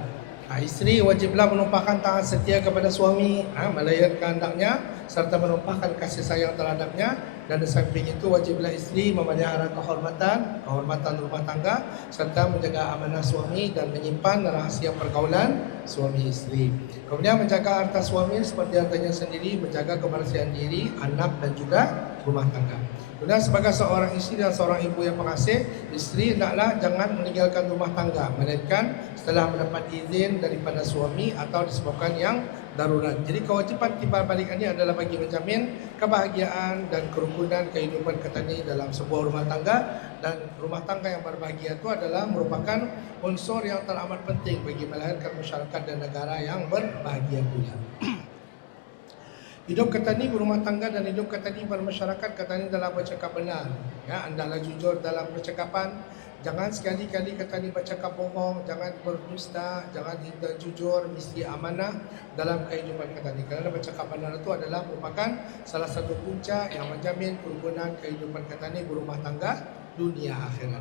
Isteri wajiblah menumpahkan tangan setia kepada suami, melayan kehendaknya serta menumpahkan kasih sayang terhadapnya. Dan di samping itu wajiblah isteri memelihara kehormatan rumah tangga serta menjaga amanah suami dan menyimpan rahasia pergaulan suami isteri. Kemudian menjaga harta suami seperti hartanya sendiri, menjaga kebersihan diri, anak dan juga rumah tangga. Kemudian sebagai seorang isteri dan seorang ibu yang pengasih, isteri hendaklah jangan meninggalkan rumah tangga melainkan setelah mendapat izin daripada suami atau disebabkan yang darurat. Jadi kewajipan timbal balik ini adalah bagi menjamin kebahagiaan dan kerukunan kehidupan Ketani dalam sebuah rumah tangga. Dan rumah tangga yang berbahagia itu adalah merupakan unsur yang teramat penting bagi melahirkan masyarakat dan negara yang berbahagia pula. Hidup Ketani berumah tangga dan hidup Ketani bermasyarakat, Ketani dalam bercakap benar. Hendaklah jujur dalam percakapan. Jangan sekali-kali Ketani bercakap bohong, jangan berdusta, jangan tidak jujur, mesti amanah dalam kehidupan Ketani. Kerana bercakap benar itu adalah merupakan salah satu punca yang menjamin kerukunan kehidupan Ketani berumah tangga dunia akhirat.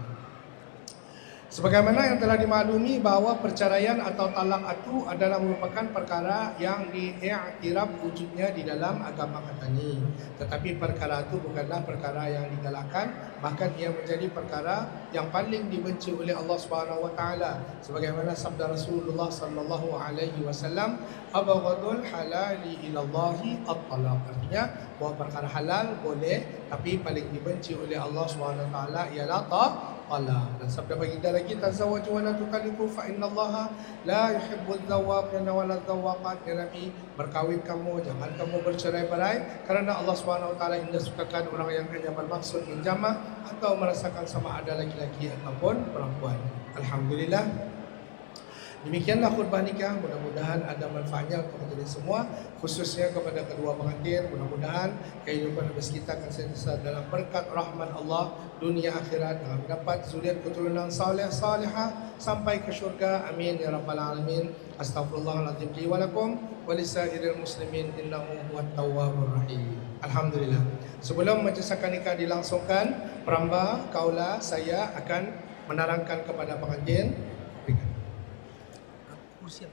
Sebagaimana yang telah dimaklumi bahawa perceraian atau talak itu adalah merupakan perkara yang diiktiraf wujudnya di dalam agama kita ni. Tetapi perkara itu bukanlah perkara yang digalakkan, bahkan ia menjadi perkara yang paling dibenci oleh Allah Subhanahu Wa Taala. Sebagaimana sabda Rasulullah sallallahu alaihi wasallam, "Abghadul halali ila Allahi at-talaq." Artinya bahawa perkara halal boleh, tapi paling dibenci oleh Allah Subhanahu Wa Taala ialah talak. Dan sabda baginda lagi, tazawwaju wa la tukallifu fa innallaha la yuhibbul zawwaqina wa la zawwaqat. Ya Nabi, berkahwin kamu, jangan kamu bercerai-berai, kerana Allah Subhanahu Wa Taala tidak sukakan orang yang hanya bermaksud menjamah atau merasakan sama ada laki-laki ataupun perempuan. Alhamdulillah. Demikianlah khutbah nikah. Mudah-mudahan ada manfaatnya untuk kita semua, khususnya kepada kedua pengantin. Mudah-mudahan kehidupan bers kita akan sentiasa dalam berkat rahmat Allah dunia akhirat, dengan mendapat zuriat keturunan saleh salihah sampai ke syurga. Amin ya rabbal alamin. Astaghfirullahaladzim li wa lakum wa lisairil muslimin innahu huwat tawwabur rahim. Alhamdulillah. Sebelum majlis akad nikah dilangsungkan, peramba kaula saya akan menerangkan kepada pengantin. Siap.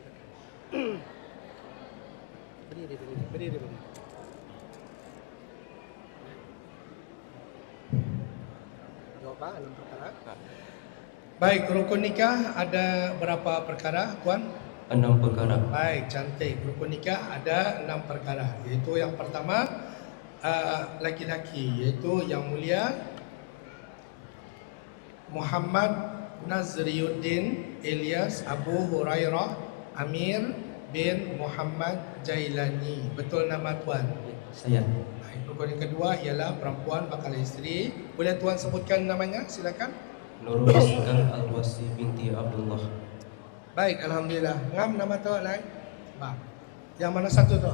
Berdiri. Jawab 6 perkara. Baik, rukun nikah ada berapa perkara, tuan? 6 perkara. Baik, cantik. Rukun nikah ada 6 perkara. Iaitu yang pertama, laki-laki, iaitu yang mulia Muhammad Nazriuddin Ilyas Abu Hurairah Amir bin Muhammad Jailani. Betul nama tuan? Saya. Rukun yang kedua ialah perempuan bakal isteri. Boleh tuan sebutkan namanya? Silakan. Nurul Asgar Al-Wasi binti Abdullah. Baik, alhamdulillah. Ngam nama tu lain? Ba. Yang mana satu tu?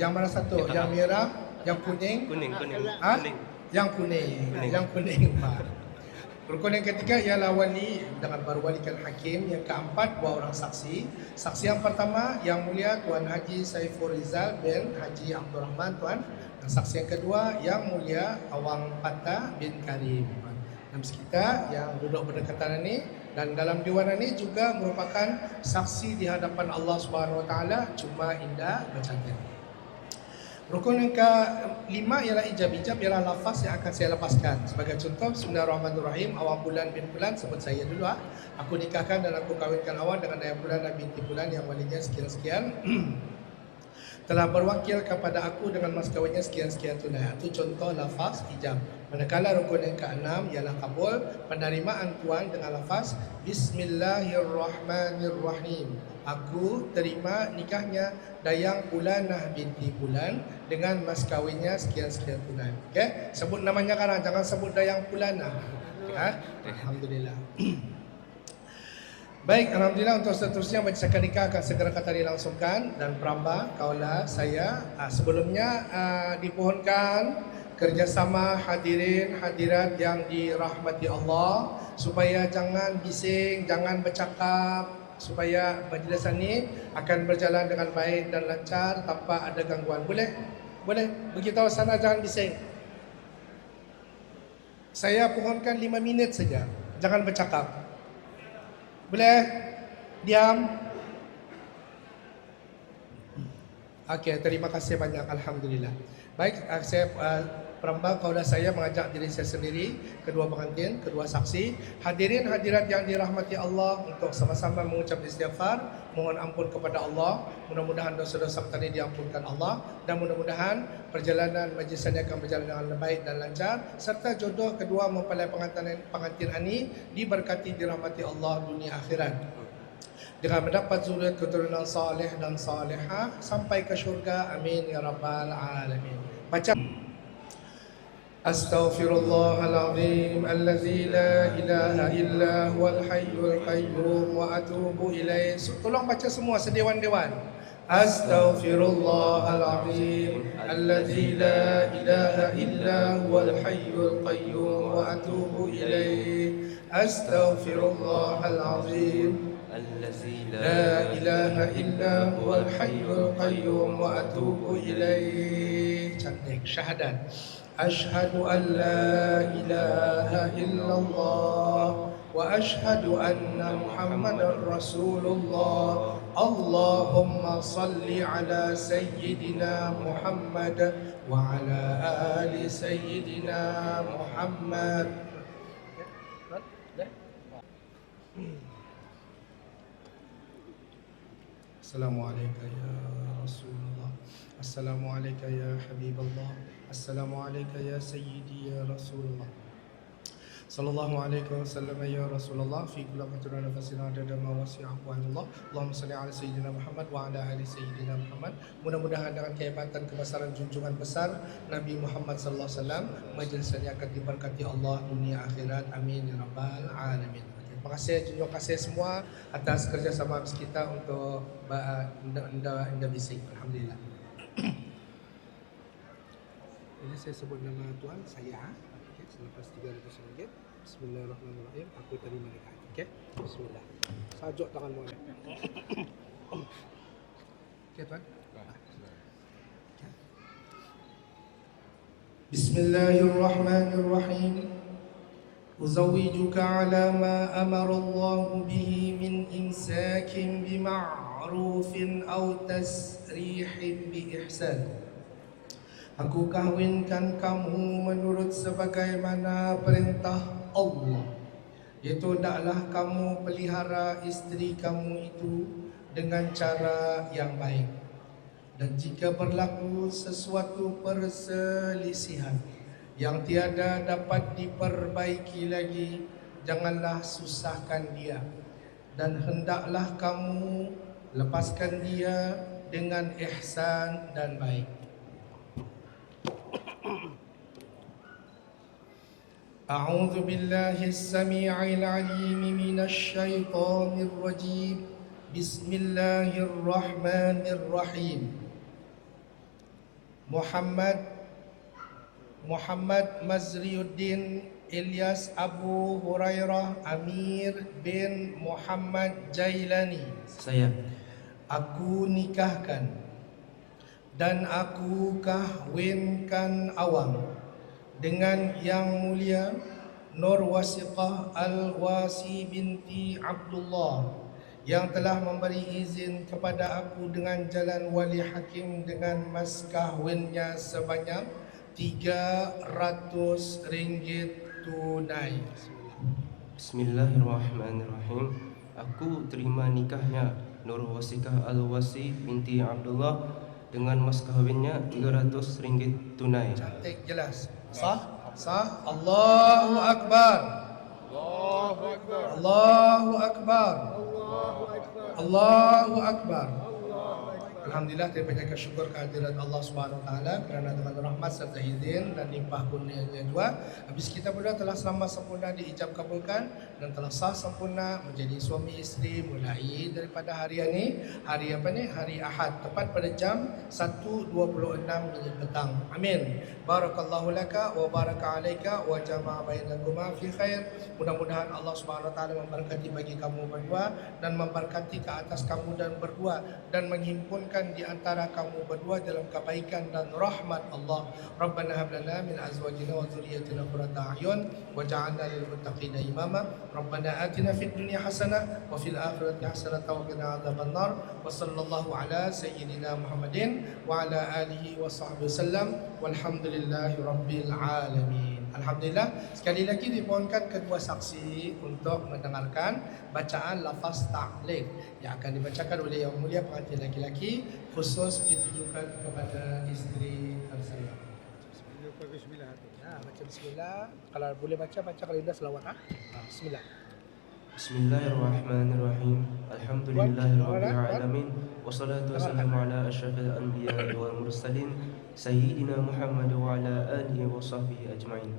Yang mana satu? Yang merah, yang kuning? Kuning. Yang kuning. Ba. Rukun yang ketiga ialah wali dengan berwalikan hakim. Yang keempat, 2 orang saksi. Saksi yang pertama yang mulia Tuan Haji Saiful Rizal bin Haji Abdul Rahman, tuan. Dan saksi yang kedua yang mulia Awang Patah bin Karim. Dan kita yang duduk berdekatan ini dan dalam diwan ini juga merupakan saksi di hadapan Allah Subhanahu Wa Taala, cuma indah bercantik. Rukun yang ke-5 ialah ijab. Ijab ialah lafaz yang akan saya lepaskan. Sebagai contoh, Bismillahirrahmanirrahim. Awang bulan bin bulan, sebut saya dulu. Aku nikahkan dan aku kahwinkan awang dengan ayah bulan dan binti bulan yang walinya sekian-sekian. Telah berwakil kepada aku dengan mas kahwinnya sekian-sekian tunai. Itu contoh lafaz ijab. Manakala rukun yang ke-6 ialah kabul, penerimaan tuan dengan lafaz Bismillahirrahmanirrahim. Aku terima nikahnya Dayang Bulanah binti Bulan dengan mas kahwinnya sekian-sekian tunai. Okey, sebut namanya sekarang, jangan sebut Dayang Bulanah. Alhamdulillah. Baik, alhamdulillah. Untuk seterusnya majlis akad nikah akan segera kata dilangsungkan dan peramba kaula saya sebelumnya dipohonkan kerjasama hadirin hadirat yang dirahmati Allah supaya jangan bising, jangan bercakap, supaya majlis ini akan berjalan dengan baik dan lancar tanpa ada gangguan. Boleh? Beritahu sana jangan bising. Saya pohonkan 5 minit saja. Jangan bercakap. Boleh? Diam. Okey, terima kasih banyak. Alhamdulillah. Baik, saya peramba kaula saya mengajak diri saya sendiri, kedua pengantin, kedua saksi, hadirin hadirat yang dirahmati Allah untuk sama-sama mengucap istighfar, mohon ampun kepada Allah. Mudah-mudahan dosa-dosa kita ini diampunkan Allah dan mudah-mudahan perjalanan majlis ini akan berjalan dengan baik dan lancar serta jodoh kedua mempelai pengantin ini diberkati dirahmati Allah dunia akhirat dengan mendapat zuriat keturunan saleh dan salihah sampai ke syurga. Amin ya rabbal alamin. Baca Astaghfirullahalazim allazi la ilaha illa huwal hayyul qayyum wa atubu ilaih. Tolong baca semua sedewan-dewan. Astaghfirullahalazim allazi la ilaha illa huwal hayyul qayyum wa atubu ilaih. Astaghfirullahalazim الذي لا إله إلا هو الحي القيوم وأتوب إليه. Cantik. Syahadat. Asyhadu an la ilaha illallah wa asyhadu anna Muhammadar Rasulullah. Allahumma salli ala sayyidina Muhammad wa ala ali sayyidina Muhammad. Assalamualaikum ya Rasulullah. Assalamualaikum ya Habibullah. Assalamualaikum ya Sayyidi ya Rasulullah. Sallallahu alaihi wasallam ya Rasulullah. Fi kulli matuna nafasina adada ma wasi'ahu Allah. Allahumma salli ala Sayyidina Muhammad wa ala ali Sayyidina Muhammad. Mudah-mudahan dengan kehebatan kebesaran junjungan besar Nabi Muhammad sallallahu alaihi wasallam, majlis ini akan diberkati Allah dunia akhirat. Amin ya rabbal alamin. Terima kasih, terima kasih semua atas kerjasama kita untuk Indah Bising. Alhamdulillah. Ini saya sebut nama Tuhan, saya. Okay, selepas RM300. Bismillahirrahmanirrahim. Aku terima nikah. Okey. Bismillah. Sajak tanganmu. Okey, Tuan. Bismillahirrahmanirrahim. أزوجك على ما أمر الله به من إمساك بمعروف أو تسريح بإحسان. Aku kahwinkan kamu menurut sebagaimana perintah Allah, iaitu hendaklah kamu pelihara isteri kamu itu dengan cara yang baik. Dan jika berlaku sesuatu perselisihan yang tiada dapat diperbaiki lagi, janganlah susahkan dia, dan hendaklah kamu lepaskan dia dengan ihsan dan baik. A'udzu billahi as-sami'il 'alim minasy syaithanir rajim. Bismillahirrahmanirrahim. Muhammad Mazriuddin Ilyas Abu Hurairah Amir bin Muhammad Jailani. Saya. Aku nikahkan dan aku kahwinkan awang dengan Yang Mulia Nur Wasiqah Al-Wasi binti Abdullah, yang telah memberi izin kepada aku dengan jalan wali hakim dengan mas kahwinnya sebanyak RM300 tunai. Bismillahirrahmanirrahim. Aku terima nikahnya Nur Wasiqah Al-Wasi binti Abdullah dengan mas kahwinnya RM300 tunai. Cantik, jelas. Sah? Sah? Allahu Akbar. Allahu Akbar. Allahu Akbar. Allahu Akbar. Alhamdulillah, kita panjatkan syukur kehadirat Allah Subhanahu Wa Taala kerana dengan rahmat serta izin dan limpah kurnianya dua, habis kita berdua telah selama sempurna diijab kabulkan dan telah sah sempurna menjadi suami isteri mulai daripada hari ini, hari apa ni? Hari Ahad, tepat pada jam 1.26 minit petang. Amin. Barakallahu laka wa baraka alaika wa jama'a bainakuma fi khair. Mudah-mudahan Allah Subhanahu Wa Taala memberkati bagi kamu berdua dan memberkati ke atas kamu dan berdua, dan menghimpunkan di antara kamu berdua dalam kebaikan dan rahmat Allah. Rabbana hab lana min azwajina wa dhurriyyatina qurrata a'yun waj'alna lil muttaqina imama. Rabbana atina fid dunya hasanah wa fil akhirati hasanah wa qina adzabannar. Wa sallallahu ala sayyidina Muhammadin wa ala alihi wa sahbihi wasallam. Walhamdulillahi rabbil alamin. Alhamdulillah, sekali lagi dimohonkan kedua saksi untuk mendengarkan bacaan lafaz ta'liq yang akan dibacakan oleh Yang Mulia pengantin laki-laki, khusus ditujukan kepada isteri tersayang. Bismillah. Baca bismillah. Kalau boleh baca kalau indah selawat. Bismillah. Bismillahirrahmanirrahim. Alhamdulillahirabbil alamin. Wassalatu wassalamu ala asyrafil anbiya'i wal mursalin sayyidina Muhammad wa ala alihi wa sahbihi ajma'in.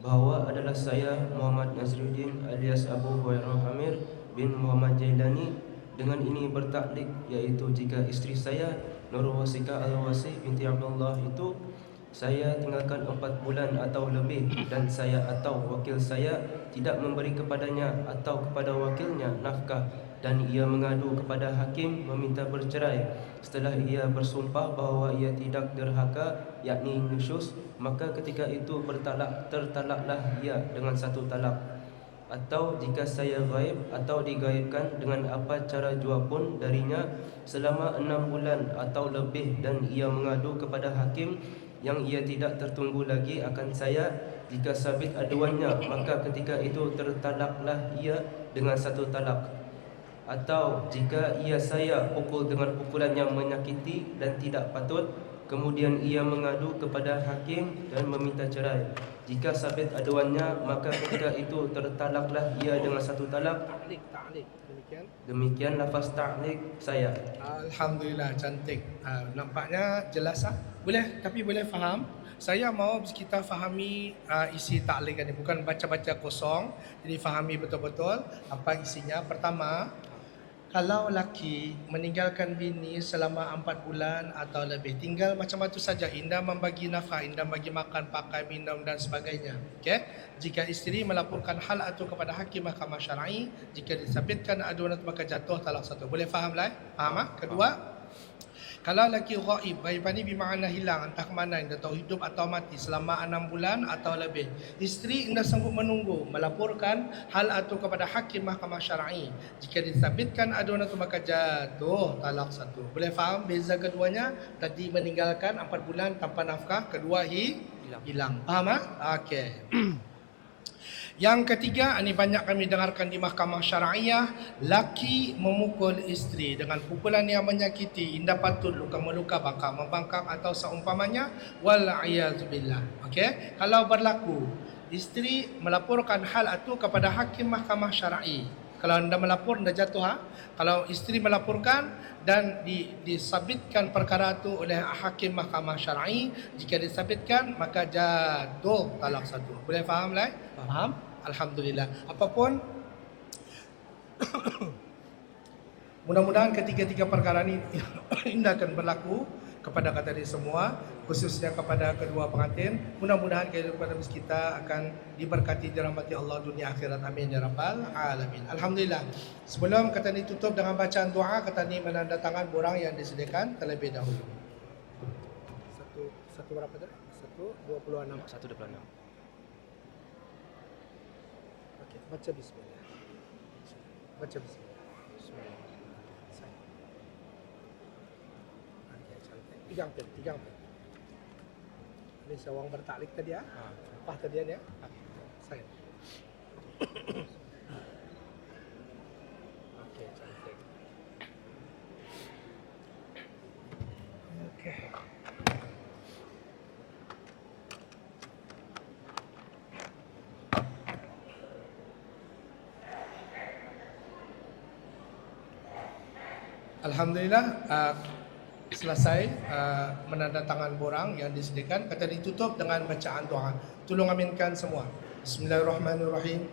Bahawa adalah saya Muhammad Nazriuddin alias Abu Hurairah Amir bin Muhammad Jailani dengan ini bertaklik, iaitu jika isteri saya Nur Wasiqah Al-Wasi binti Abdullah itu saya tinggalkan 4 bulan atau lebih, dan saya atau wakil saya tidak memberi kepadanya atau kepada wakilnya nafkah dan ia mengadu kepada hakim meminta bercerai setelah ia bersumpah bahawa ia tidak derhaka, yakni nusyuz, maka ketika itu tertalaklah ia dengan satu talak. Atau jika saya gaib atau digaibkan dengan apa cara jua pun darinya selama 6 bulan atau lebih dan ia mengadu kepada hakim yang ia tidak tertunggu lagi akan saya, jika sabit aduannya maka ketika itu tertalaklah ia dengan satu talak. Atau jika ia saya pukul dengan pukulan yang menyakiti dan tidak patut, kemudian ia mengadu kepada hakim dan meminta cerai, jika sabit aduannya maka ketika itu tertalaklah ia dengan satu talak. Ta'liq. Demikian lafaz ta'liq saya. Alhamdulillah, cantik. Nampaknya jelas Boleh, tapi boleh faham. Saya mau kita fahami isi ta'liq ini, bukan baca-baca kosong. Jadi fahami betul-betul apa isinya. Pertama, kalau laki meninggalkan bini selama 4 bulan atau lebih, tinggal macam itu saja, indah membagi nafkah, indah bagi makan, pakai, minum dan sebagainya. Okey. Jika isteri melaporkan hal itu kepada hakim mahkamah syar'i, jika disabitkan aduan itu maka jatuh talak satu. Boleh faham lah? Faham? Kedua, kalau laki ghaib, ghaibah ni bermakna hilang, entah ke mana, anda tahu hidup atau mati selama 6 bulan atau lebih. Isteri anda sanggup menunggu, melaporkan hal itu kepada hakim mahkamah syar'i. Jika disabitkan aduan itu maka jatuh talak satu. Boleh faham beza keduanya? Tadi meninggalkan 4 bulan tanpa nafkah, kedua hilang. Faham? Okey. Yang ketiga, ini banyak kami dengarkan di mahkamah syar'iyah, laki memukul isteri dengan pukulan yang menyakiti, indah patut luka meluka, bangkak membangkak atau seumpamanya, wal'iyadzubillah. Okey, kalau berlaku isteri melaporkan hal itu kepada hakim mahkamah syar'i, kalau anda melapor anda jatuh. Kalau isteri melaporkan dan disabitkan perkara itu oleh hakim mahkamah syar'i, jika disabitkan maka jatuh talak satu. Boleh faham lah? Faham? Alhamdulillah. Apapun mudah-mudahan ketiga-tiga perkara ini indah akan berlaku kepada kata dia semua, khususnya kepada kedua pengantin. Mudah-mudahan kehidupan kita akan diberkati dirahmati Allah dunia akhirat. Amin ya rabbal alamin. Alhamdulillah. Sebelum kata ini tutup dengan bacaan doa, kata ini menandatangan borang yang disediakan terlebih dahulu. Satu berapa dah? 1.26. 1.26. Okey, baca bismillah. Baca bismillah. Tiga angkat. Ini sawang bertaklik tadi ya. Apa tadi ya? Saya. Okey, cantik. Okey. Alhamdulillah, selesai menandatangan borang yang disediakan. Kata ditutup dengan bacaan doa. Tolong aminkan semua. Bismillahirrahmanirrahim.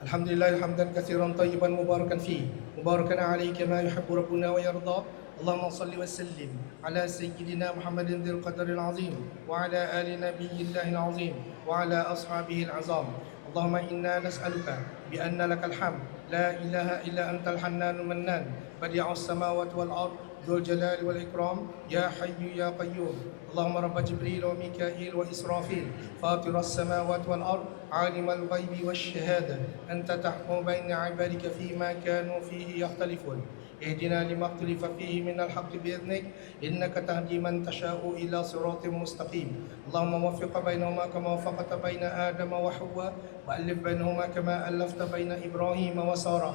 Alhamdulillah hamdan katsiran tayyiban mubarakan fi. Mubarakan alaihi kama yuhibbu rabbuna wa yarda. Allahumma salli wa sallim ala sayyidina Muhammadin dzil qadaril azim wa ala ali nabiyyillahil azim wa ala ashabihi al-azam. Allahumma inna nas'aluka bi anna lakal hamd la ilaha illa antal hannanul mannan badi'us samawati wal ard ذو الجلال والإكرام يا حي يا قيوم اللهم رب جبريل وميكائيل وإسرافيل فاطر السماوات والأرض عالم الغيب والشهادة أنت تحكم بين عبادك فيما كانوا فيه يختلفون اهدنا لما اختلف فيه من الحق بإذنك إنك تهدي من تشاء إلى صراط مستقيم اللهم وفق بينهما كما وفقت بين آدم وحواء وألف بينهما كما ألفت بين إبراهيم وسارة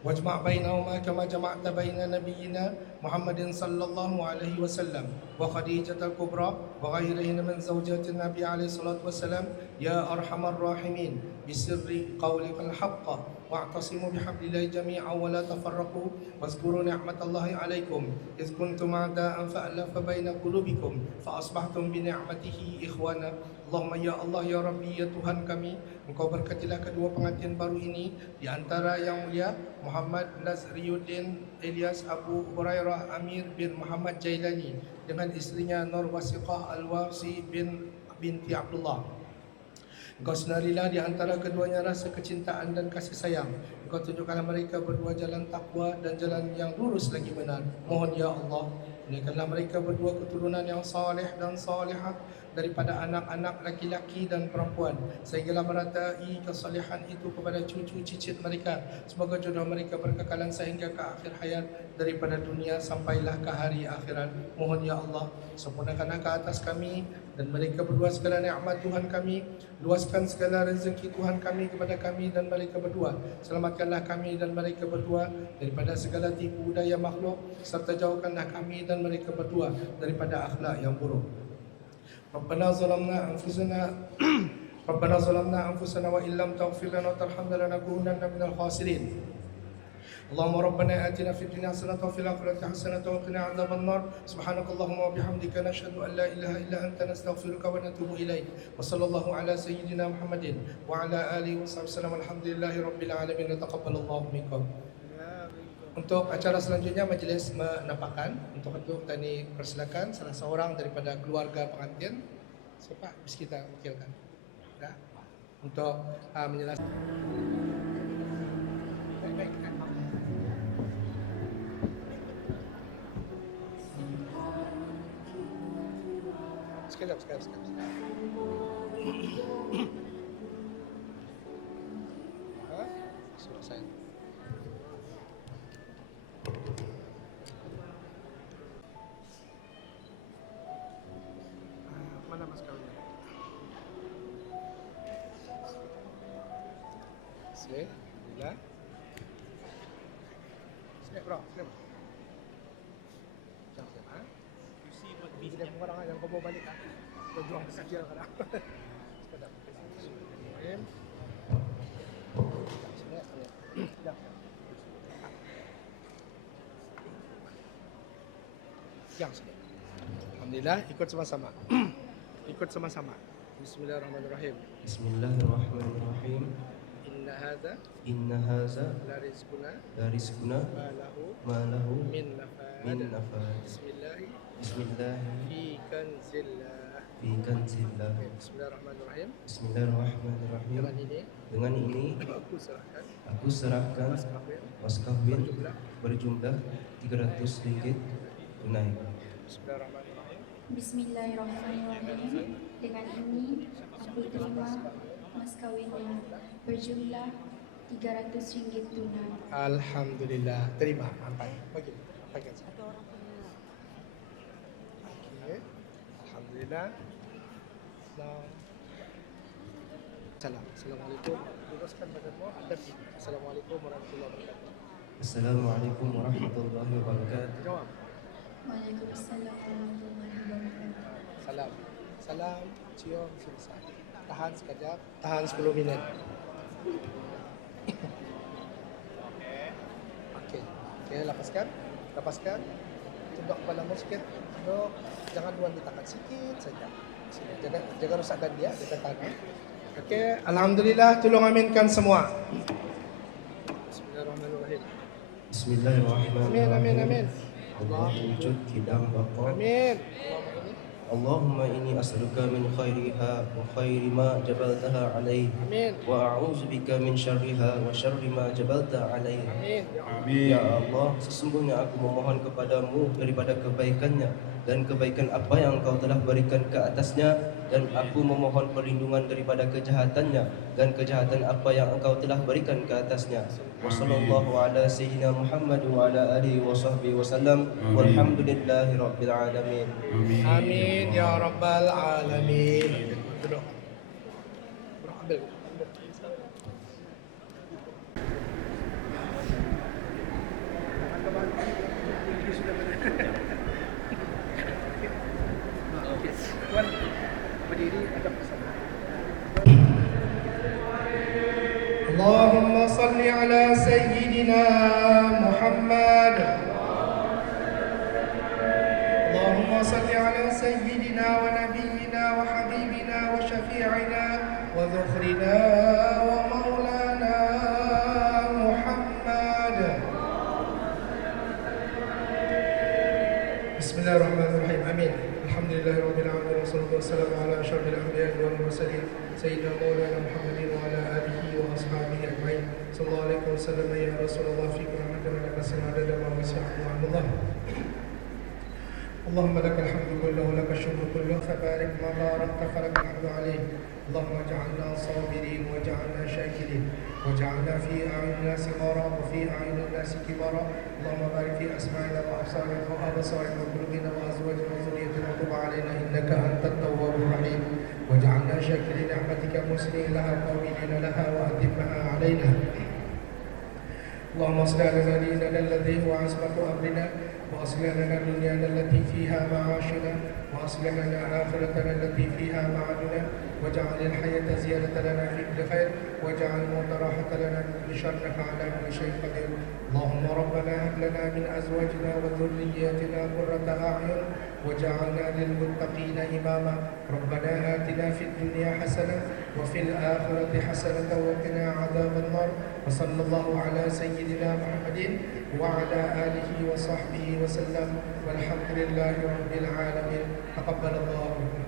واجمع بينهما كما جمعت بين نبينا محمد صلى الله عليه وسلم وخديجة الكبرى وغيرهن من زوجات النبي عليه الصلاة والسلام يا أرحم الراحمين بسر قولك الحق واعتصموا بحبل الله جميعا ولا تفرقوا واذكروا نعمة الله عليكم إذ كنتم أعداء فألف بين قلوبكم فأصبحتم بنعمته إخوانا Allahumma ya Allah ya Rabbi ya Tuhan kami, Engkau berkatilah kedua pengantin baru ini, di antara yang mulia Muhammad Nazriuddin Ilyas Abu Hurairah Amir bin Muhammad Jailani dengan istrinya Nur Wasiqah Al-Warsi binti Abdullah. Engkau senarilah di antara keduanya rasa kecintaan dan kasih sayang. Engkau tunjukkanlah mereka berdua jalan takwa dan jalan yang lurus lagi benar. Mohon ya Allah, berikanlah mereka berdua keturunan yang saleh dan salihah daripada anak-anak laki-laki dan perempuan, sehinggalah meratai kesalehan itu kepada cucu cicit mereka. Semoga jodoh mereka berkekalan sehingga ke akhir hayat, daripada dunia sampailah ke hari akhirat. Mohon ya Allah, sempurnakanlah ke atas kami dan mereka berdua segala nikmat Tuhan kami. Luaskan segala rezeki Tuhan kami kepada kami dan mereka berdua. Selamatkanlah kami dan mereka berdua daripada segala tipu daya makhluk, serta jauhkanlah kami dan mereka berdua daripada akhlak yang buruk. Rabbana zalamna anfusana wa illam taghfir lana wa tarhamna lanakunanna minal khasirin. Allahumma rabbana atina fid dunya hasanatan wa fil akhirati hasanatan wa qina adzaban nar. Subhanakallahumma wa bihamdika nashhadu an la ilaha illa anta nastaghfiruka wa natubu ilaik. Wa sallallahu ala sayyidina Muhammadin wa ala alihi wa sahbihi alhamdulillahi rabbil alamin. Taqabbalallahu minkum. Untuk acara selanjutnya majlis menampakkan. Untuk itu kami persilakan salah seorang daripada keluarga pengantin. Siapa bisa kita wakilkan? Ya. Untuk menjelaskan. Baik. Sekejap. Selesai. Mana mas kawinnya? Sini, bila? Sini bro, sini. Jangan. Tidak orang yang kau bawa balik kan? Kau jual kecil kan? Sekejap. Sini. Yang sini. Alhamdulillah, ikut sama-sama. Bismillahirrahmanirrahim. Bismillahirrahmanirrahim. Inna hadza la rizquna ma lahu min nafad. Bismillah fi kanzillah. Bismillahirrahmanirrahim. Dengan ini aku serahkan mas kawin berjumlah 300 ringgit tunai. Bismillahirrahmanirrahim. Dengan ini aku terima mas kawin yang berjumlah 300 ringgit tunai. Alhamdulillah, terima. Sampai. Bagi. Pakai. Okey. Alhamdulillah. Salam. Assalamualaikum. Luruskan badanmu. Assalamualaikum warahmatullahi wabarakatuh. Assalamualaikum warahmatullahi wabarakatuh. Jawab. Waalaikumsalam warahmatullahi wabarakatuh. Salam, cium, selesai. Tahan sekejap, tahan 10 minit. Okey, lepaskan. Tunduk kepalamu sikit. Tunduk, jangan luar ditahan sikit saja. Jaga rusakkan dia, jaga tangan. Okey, alhamdulillah, tolong aminkan semua. Bismillahirrahmanirrahim. Amin. Allah wujud kidam baqa. Amin. Allahumma inni as'aluka min khairiha wa khairi ma jabaltaha alaih. Amin. Wa a'udzu bika min syarriha wa syarri ma jabalta alaih. Amin. Ya Allah, sesungguhnya aku memohon kepadamu daripada kebaikannya dan kebaikan apa yang Engkau telah berikan ke atasnya, dan aku memohon perlindungan daripada kejahatannya dan kejahatan apa yang Engkau telah berikan ke atasnya. Wassallallahu ala sayyidina Muhammad wa ala alihi wa sahbihi wasallam. Walhamdulillahi rabbil alamin. Amin ya rabbal alamin. Duduk. Ambil. Tuan, berdiri hadap ke sana. Allahumma salli ala sayyidina Muhammad. Allahumma salli ala sayyidina wa nabiyyina wa habibina wa syafi'ina wa dhukhrina wa maulana Muhammad. Bismillahirrahmanirrahim. Amin. Alhamdulillahirabbil alamin wassalatu wassalamu ala asyrafil anbiya'i wal mursalin sayyidina maulana Muhammadin wa ala alihi wa ashabihi ajmain. Sallallahu alaihi wasallam ya Rasulullah fi rahmatin wa barakatuh adada ma wasi'ahu Allah. اللهم لك الحمد كله ولك الشكر كله فبارك ما باركت فلك الحمد عليه. اللهم اجعلنا صابرين واجعلنا شاكرين واجعلنا في أعين الناس صغارا وفي أعين الناس كبارا. اللهم بارك في أسماعنا وأبصارنا وأبصارنا وقلوبنا وأزواجنا وذريتنا وتب علينا إنك أنت التواب الرحيم. واجعلنا شاكرين نعمتك مسلمين لها قابلين لها وأتمها علينا. اللهم اصلح لنا ديننا الذي هو عصمة أمرنا وأصلح لنا دنيانا التي فيها معاشنا وأصلح لنا آخرتنا التي فيها معادنا واجعل الحياة زيادة لنا في كل خير واجعل الموت راحة لنا من كل شر إنك على كل شيء قدير. اللهم ربنا هب لنا من أزواجنا وذرياتنا قرة أعين وجعلنا للمتقين إماما. ربنا آتنا في الدنيا حسنة وفي الآخرة حسنة وقنا عذاب النار. وصلى الله على سيدنا محمد وعلى آله وصحبه وسلم والحمد لله رب العالمين. تقبل الله منكم.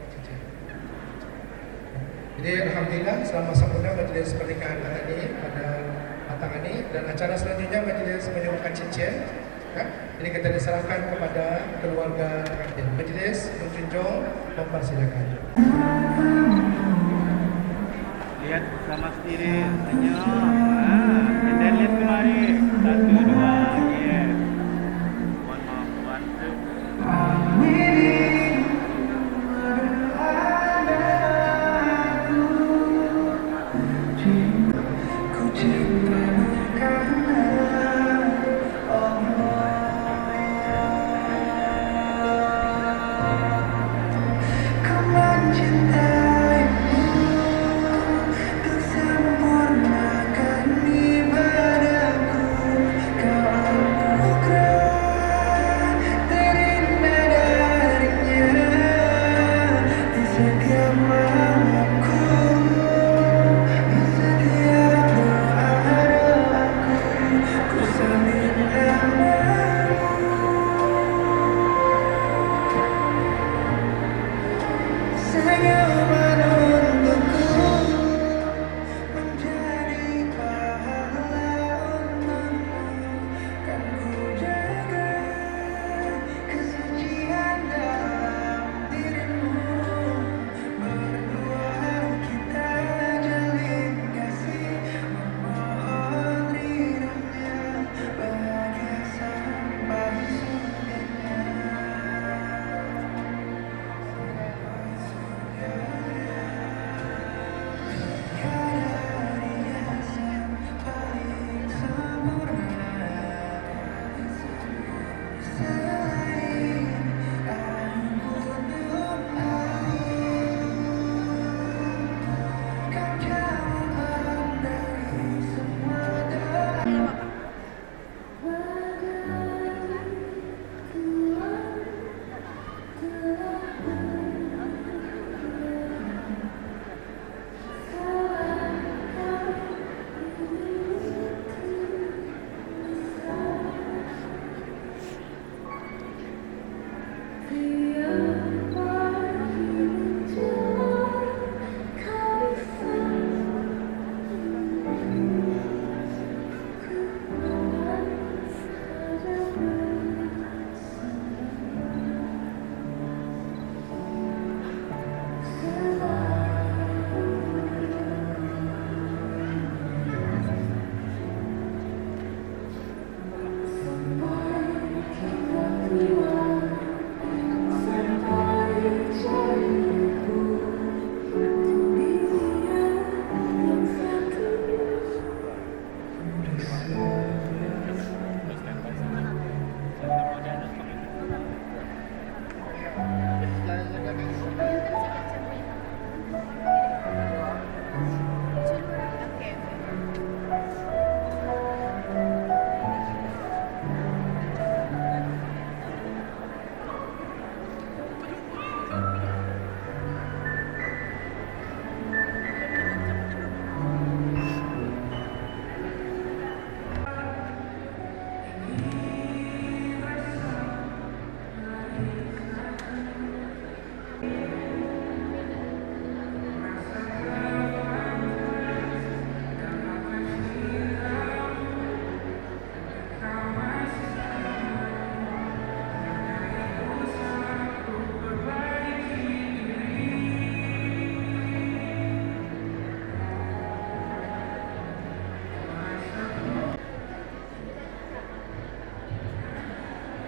Jadi alhamdulillah selama sempurna majelis pernikahan ini pada petang ini dan acara selanjutnya majelis menyuruhkan cincin. Ini kita diserahkan kepada keluarga pengantin. Majelis menjunjung mempersilakan. Lihat sama sendiri, senyum. Dan lihat kemari. 1, 2, yes. Mohon maaf, 1, 2.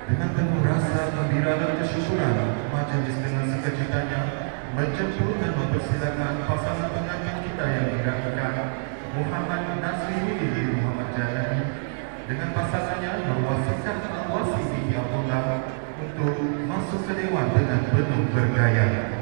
Dengan penuh rasa gembira dan kesyukuran, majlis dengan sukacitanya menjemput dan mempersilakan pasangan pengantin kita yang didahulukan, Muhammad Nasriuddin bin Muhammad Jailani dengan pasangannya Nurwasikah Alwasi binti Abdullah untuk masuk ke dewan dengan penuh bergaya.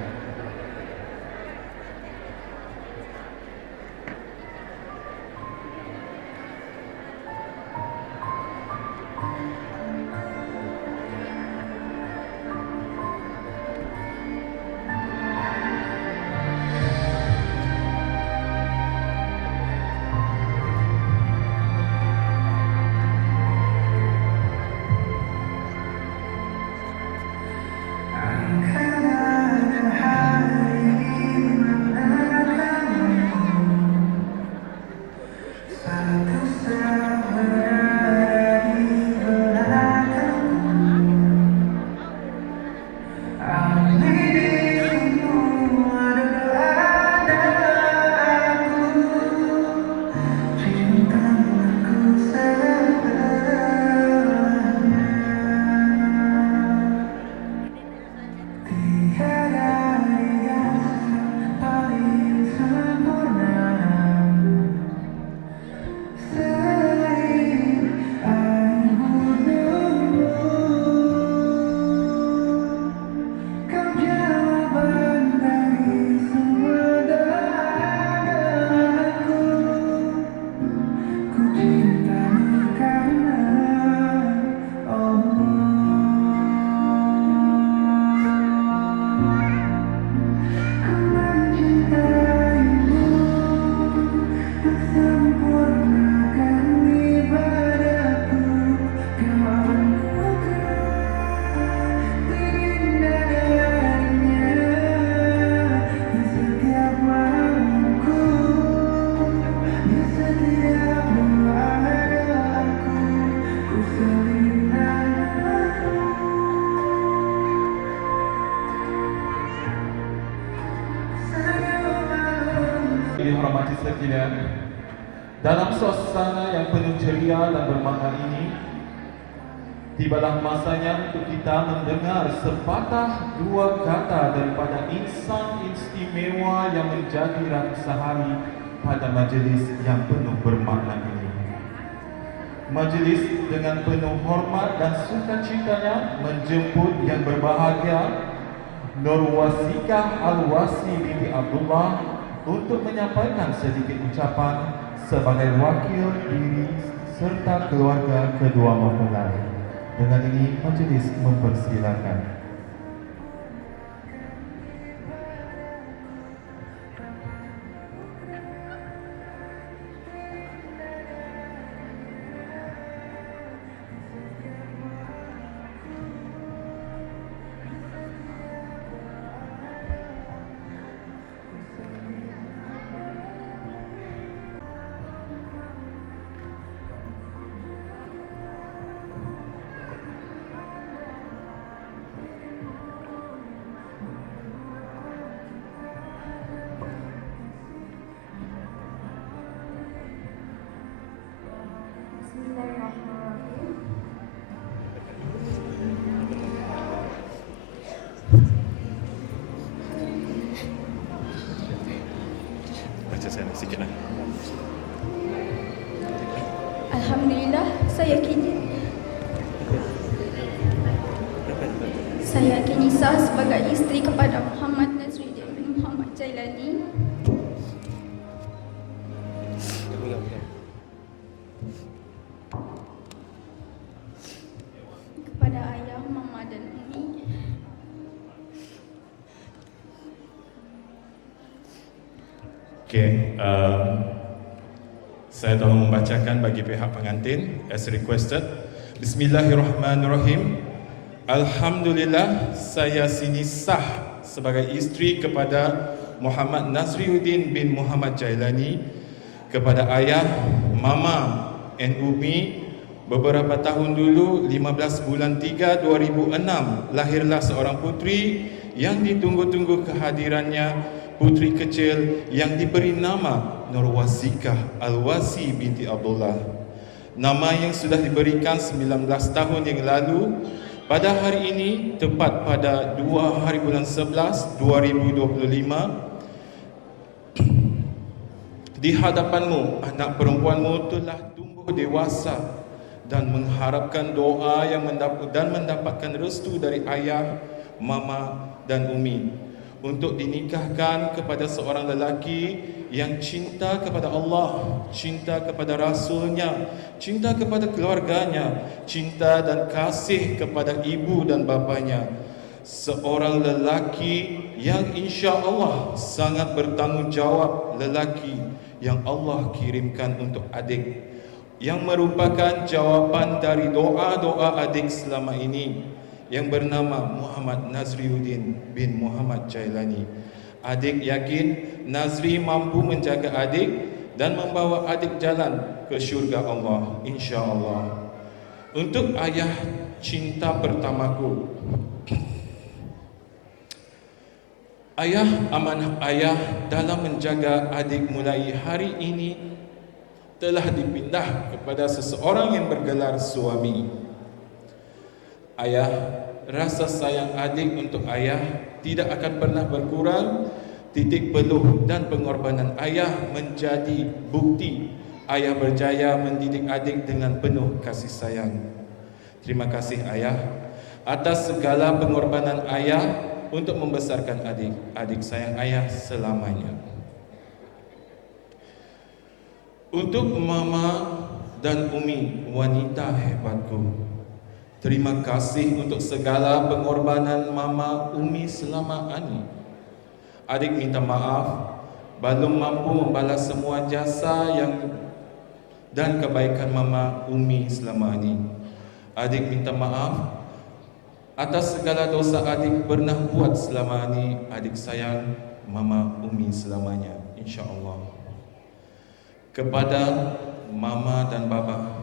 Dihormati sekalian, dalam suasana yang penuh ceria dan bermakna ini, tibalah masanya untuk kita mendengar sepatah dua kata daripada insan istimewa yang menjadi rangsahari pada majlis yang penuh bermakna ini. Majlis dengan penuh hormat dan sukacitanya menjemput yang berbahagia Nurwasikah Alwasi binti Abdullah untuk menyampaikan sedikit ucapan sebagai wakil diri serta keluarga kedua mempelai. Dengan ini majlis mempersilakan. Alhamdulillah, saya kini sah sebagai isteri kepada Muhammad Nasriuddin bin Muhammad Jailani. Kepada ayah, mama dan umi. Okey, saya tolong membacakan bagi pihak pengantin as requested. Bismillahirrahmanirrahim. Alhamdulillah, saya sini sah sebagai isteri kepada Muhammad Nasriuddin bin Muhammad Jailani, kepada ayah, mama dan umi. Beberapa tahun dulu, 15 bulan 3 2006, lahirlah seorang putri yang ditunggu-tunggu kehadirannya, putri kecil yang diberi nama Nurwasikah Alwasi binti Abdullah. Nama yang sudah diberikan 19 tahun yang lalu Pada hari ini, tepat pada 2 hari bulan 11, 2025, di hadapanmu, anak perempuanmu telah tumbuh dewasa dan mengharapkan doa yang mendapatkan restu dari ayah, mama dan umi untuk dinikahkan kepada seorang lelaki yang cinta kepada Allah, cinta kepada Rasulnya, cinta kepada keluarganya, cinta dan kasih kepada ibu dan bapanya. Seorang lelaki yang insya Allah sangat bertanggungjawab, lelaki yang Allah kirimkan untuk adik, yang merupakan jawaban dari doa-doa adik selama ini, yang bernama Muhammad Nazriuddin bin Muhammad Jailani. Adik yakin Nazri mampu menjaga adik dan membawa adik jalan ke syurga Allah, insya Allah. Untuk ayah cinta pertamaku, ayah, amanah ayah dalam menjaga adik mulai hari ini telah dipindah kepada seseorang yang bergelar suami. Ayah, rasa sayang adik untuk ayah tidak akan pernah berkurang. Titik peluh dan pengorbanan ayah menjadi bukti ayah berjaya mendidik adik dengan penuh kasih sayang. Terima kasih ayah atas segala pengorbanan ayah untuk membesarkan adik. Adik sayang ayah selamanya. Untuk mama dan umi, wanita hebatku, terima kasih untuk segala pengorbanan mama umi selama ini. Adik minta maaf belum mampu membalas semua jasa dan kebaikan mama umi selama ini. Adik minta maaf atas segala dosa adik pernah buat selama ini. Adik sayang mama umi selamanya, insya Allah. Kepada mama dan bapa,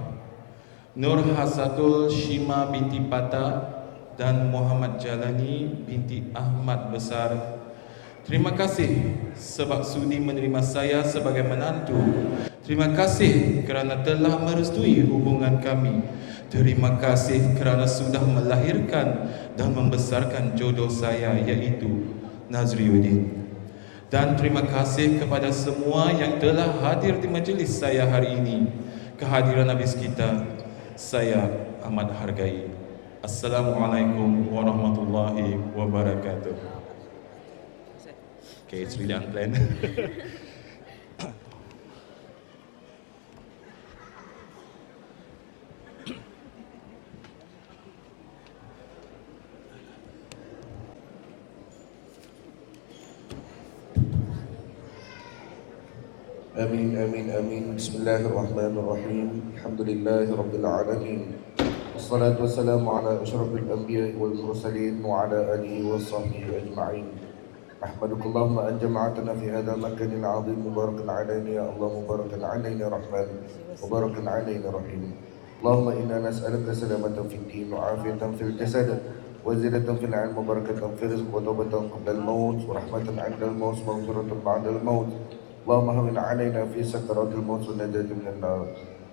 Nur Hasatul Shima binti Pata dan Muhammad Jalani binti Ahmad Besar, terima kasih sebab sudi menerima saya sebagai menantu. Terima kasih kerana telah merestui hubungan kami. Terima kasih kerana sudah melahirkan dan membesarkan jodoh saya, iaitu Nazriuddin. Dan terima kasih kepada semua yang telah hadir di majlis saya hari ini. Kehadiran habis kita, saya amat hargai. Assalamualaikum warahmatullahi wabarakatuh. Okay, it's really unplanned. آمين آمين آمين. بسم الله الرحمن الرحيم. الحمد لله رب العالمين، والصلاة والسلام على أشرف الأنبياء والمرسلين وعلى آله وصحبه أجمعين. أحمدك اللهم أن جمعتنا في هذا المكان العظيم، مبارك علينا يا الله، مبارك علينا رحمن، مبارك علينا رحيم. اللهم إنا نسألك سلامة في الدين وعافية في الجسد وزيادة في العلم وبركة في الرزق وتوبة قبل الموت ورحمة عند الموت ومغفرة بعد الموت. اللهم هون علينا في سكرات الموت والنجاة من النار.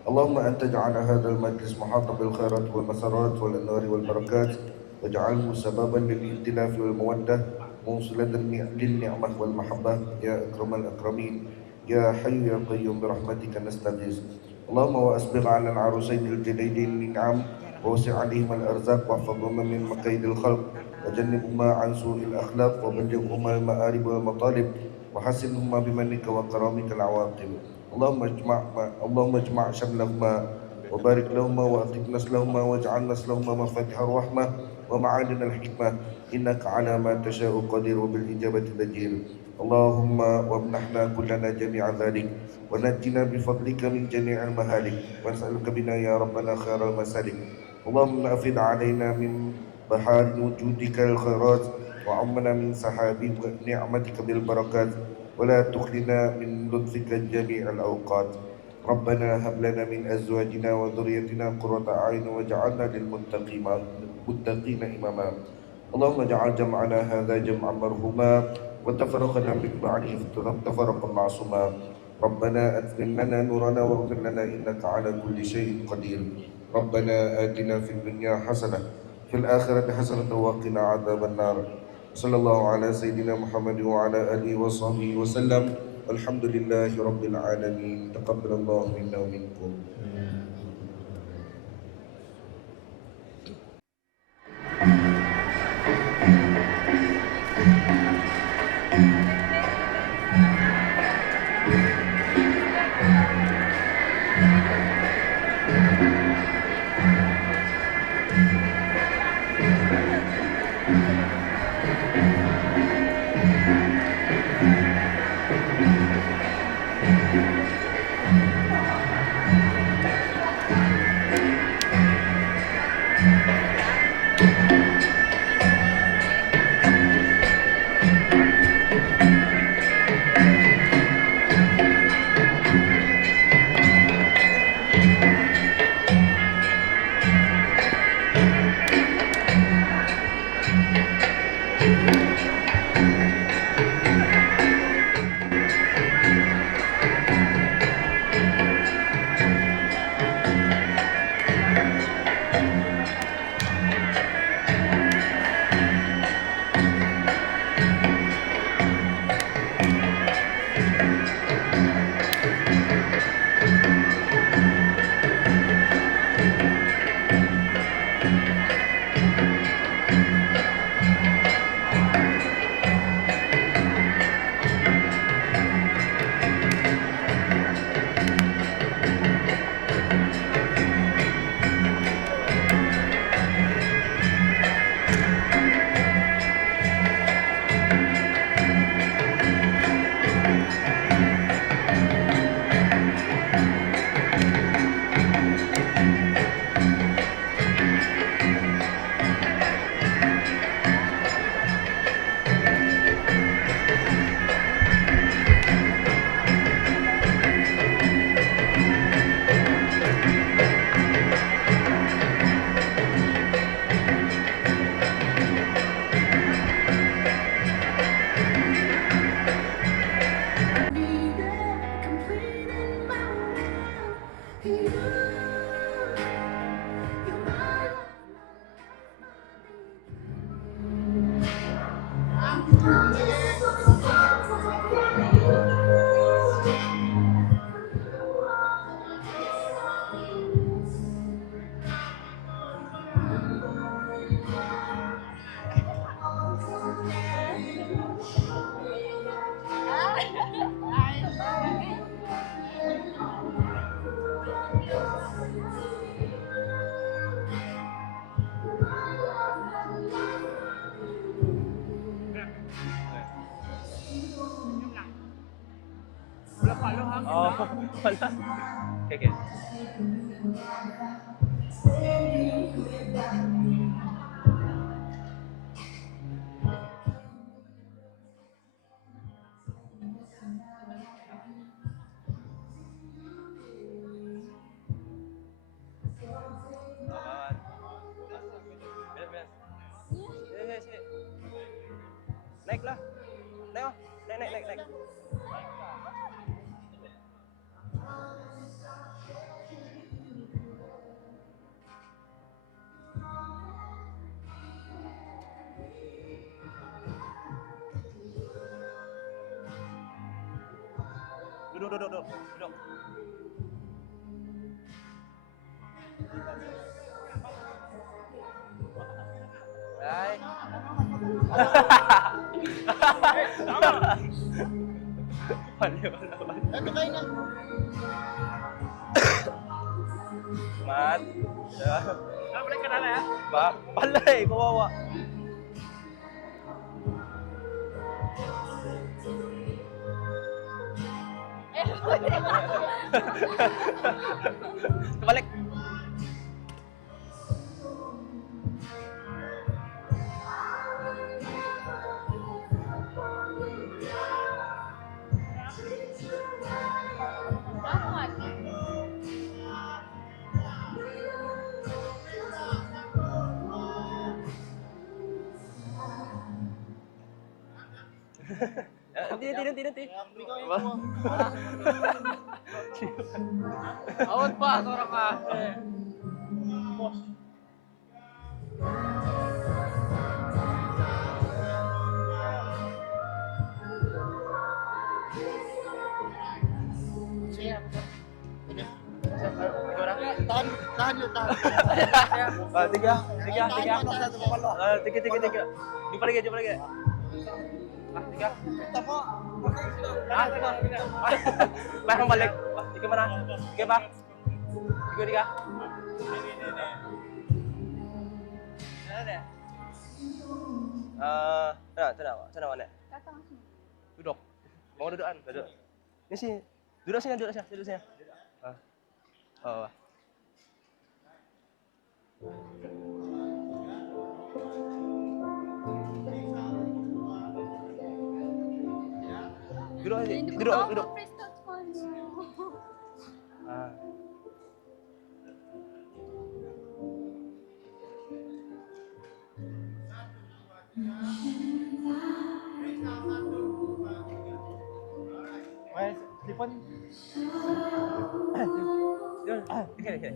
اللهم أن تجعل هذا المجلس محاطا بالخيرات والمسرات والأنوار والبركات، واجعله سببا للائتلاف والمودة، موصلة للنعمة والمحبة يا أكرم الأكرمين. يا حي يا قيوم برحمتك نستغيث. اللهم وأسبغ على العروسين الجديدين النعم، ووسع عليهما الأرزاق، واحفظهما من مكيد الخلق، وجنبهما عن سوء الأخلاق، وبلغهما المآرب والمطالب، وحسنهما بمنك وكرامك العواقب. اللهم اجمع شملهما وبارك لهما وأطب نسلهما واجعل نسلهما مفاتيح الرحمة ومعادن الحكمة، إنك على ما تشاء قدير وبالإجابة بدير. اللهم وامنحنا كلنا جميع ذلك، ونجنا بفضلك من جميع المهالك، ونسألك بنا يا ربنا خير المسالك. اللهم أفض علينا من بحار وجودك الخيرات، وعمنا من سحاب نعمتك بالبركات، ولا تخلنا من لطفك جميع الأوقات. ربنا هب لنا من أزواجنا وذريتنا قرة أعين واجعلنا للمتقين إماما. اللهم اجعل جمعنا هذا جمعا مرحوما، وتفرقنا من بعده تفرقا معصوما. ربنا أتمم لنا نورنا واغفر لنا إنك على كل شيء قدير. ربنا آتنا في الدنيا حسنة في الآخرة حسنة وقنا عذاب النار. صلى الله على سيدنا محمد وعلى آله وصحبه وسلم. الحمد لله رب العالمين. تقبل الله منا ومنكم. Oh, wala. Okay. Naik lah. Naik, naik. Duduk. Hai. Mat. Ya. Boleh kenal ya? Ba, palay, kawawa. Balik. Nanti. Awat pa, seorang ka. Bos. tahan yuk, tahan. Tiga. Jumpa lagi. Tiga. Barang balik. Tiga mana? Tiga apa? Tiga. Sana mana? Duduk. Mau dudukan? Duduk. Ini sih. Duduk sini. Oh. Duduk. Telepon. Okay.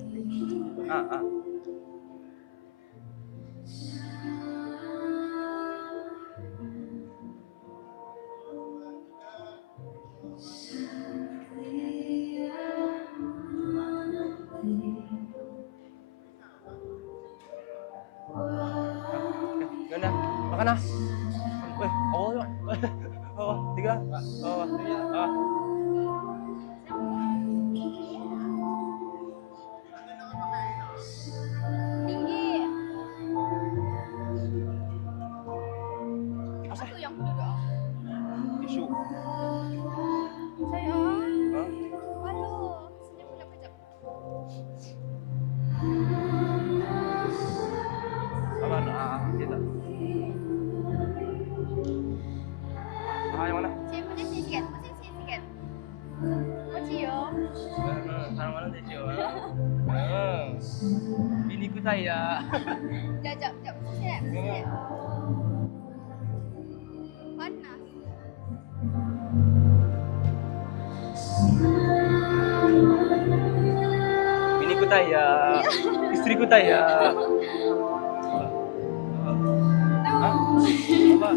Ganda. Makan ah. Weh, awal. Oh, tiga. Oh. Tinggi. Aku yang duduk. Isu. Sayang. Hah? Aduh, sekejap. Kita. Yang mana? Pusing sikit. Mau cium? Sana mana dia cium? Biniku saya. Jap. Pusing. Panas. Biniku saya. Istriku saya. Apa?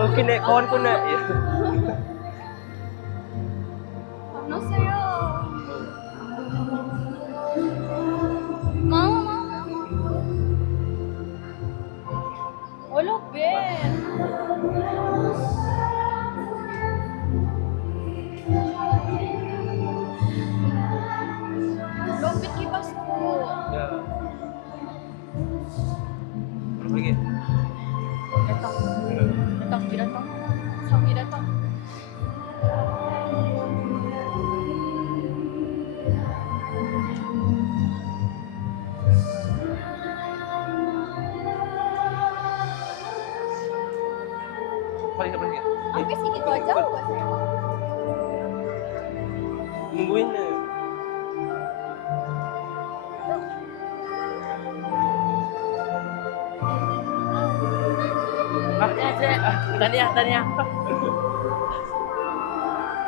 Oke nek kawanku nek. Panas saya. Mau. Wala, Ben. Lopit kipas ko. Ya. Berapa lagi? Datang. Suami datang. Paling lagi. Oke sih gitu aja buat saya. Nungguin. Tania.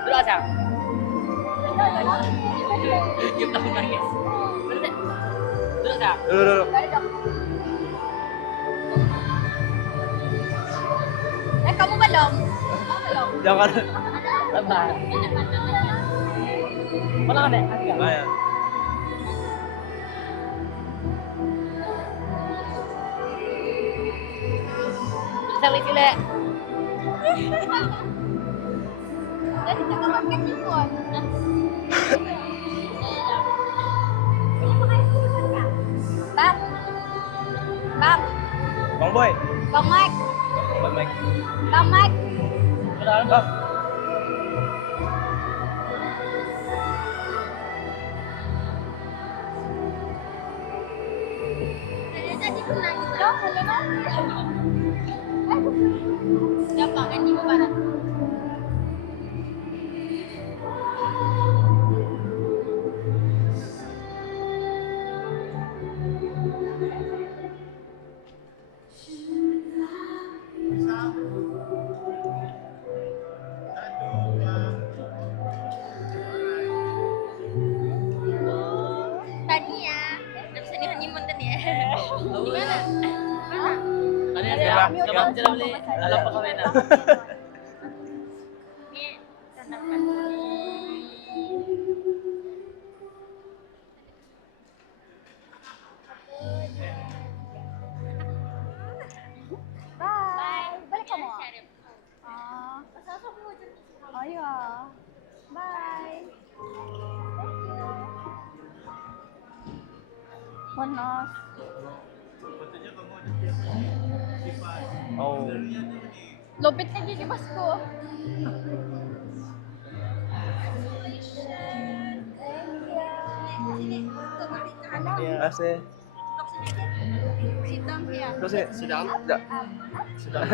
Dulu aja. Kita nangis. Dulu aja. Dulu. Kamu belum? Jangan. Sabar. Mana kan deh? Ayo. Sile. Jadi kita makan juga. Bang. Bang Boy. Bang Mike. Udah. Jadi pernah gitu. Gampang kan di mana? Tania, bisa di honeymoon tadi ya? Di mana? Dah. Kami udah Jangan langsung boleh. selesai. Alam pegawai dah. Ni, tanda. Bye. Balik kamu? Oh iya. Bye. Panas. Oh. Lupit na di Pasko. Asih. Sitang siya. Terus ya, sedang enggak? Sedang.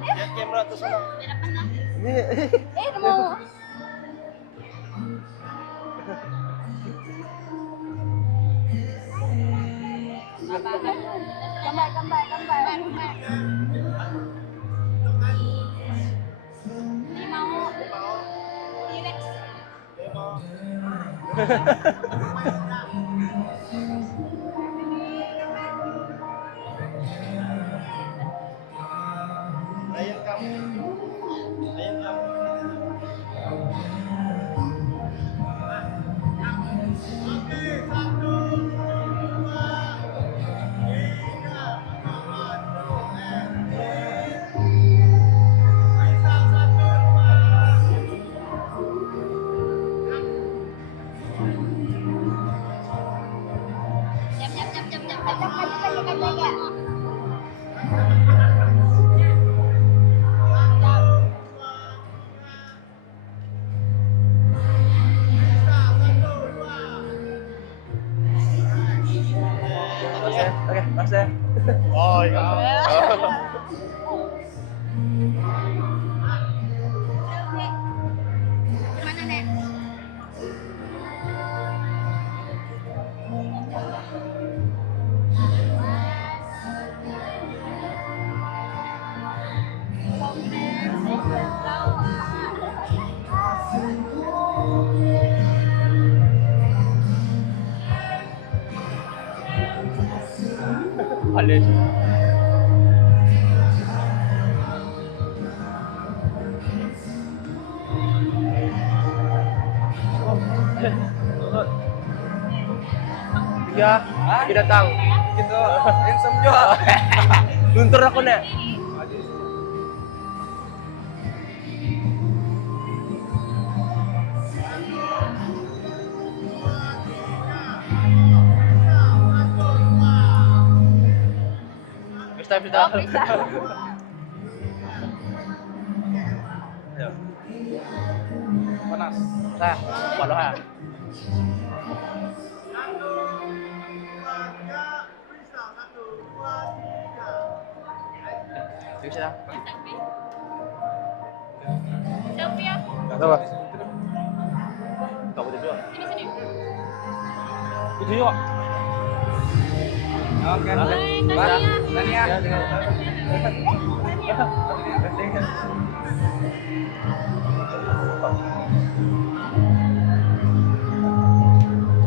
Ya kamera tuh sana. Mau. Gambar. Ini mau. T-Rex. Oke, Mas ya. Oh iya. Gimana, Nek? Alis. Tiga, binatang. Gitu, handsome juga. Luntur aku nek. Bisa. Oh, bisa. Ayo. Panas. Nah, waduh ha. Bisa. Selfie ya? Apa? Kau berdua. Sini. Itu yuk. Oke. Tania.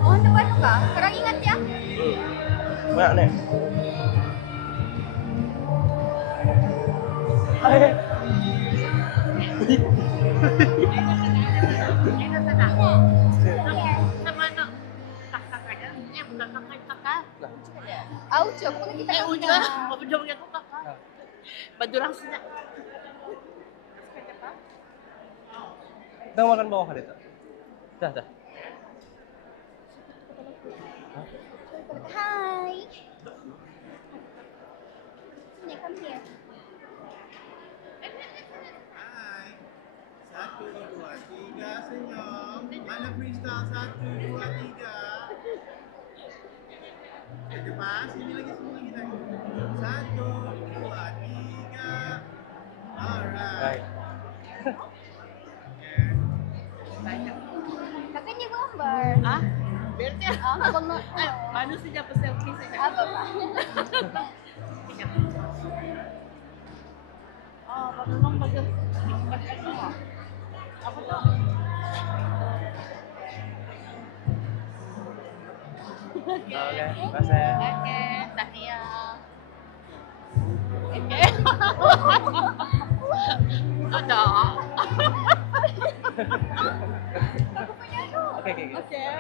Oh, depan ka? Kurang ingat ya? Banyak nih. Aujo, kung nakita ka Ujo, mabudong ako kakak. Badurang sila. Kita makan bawah kali itu. Dah. Hi. Sini, come here. Hai. 1, 2, 3, senyum. Mana freestyle? 1, 2, 3. Ke depan, sini lagi, sini lagi. 1, 2, 3. Alright. Tapi ini gambar. Ah, berarti ano siya pa selfie siya. Apa pa? Oh, patulong pag ano. Ako to. Oke, Mas ya. Oke, Tania. Okay. Ada. Okey. Okay.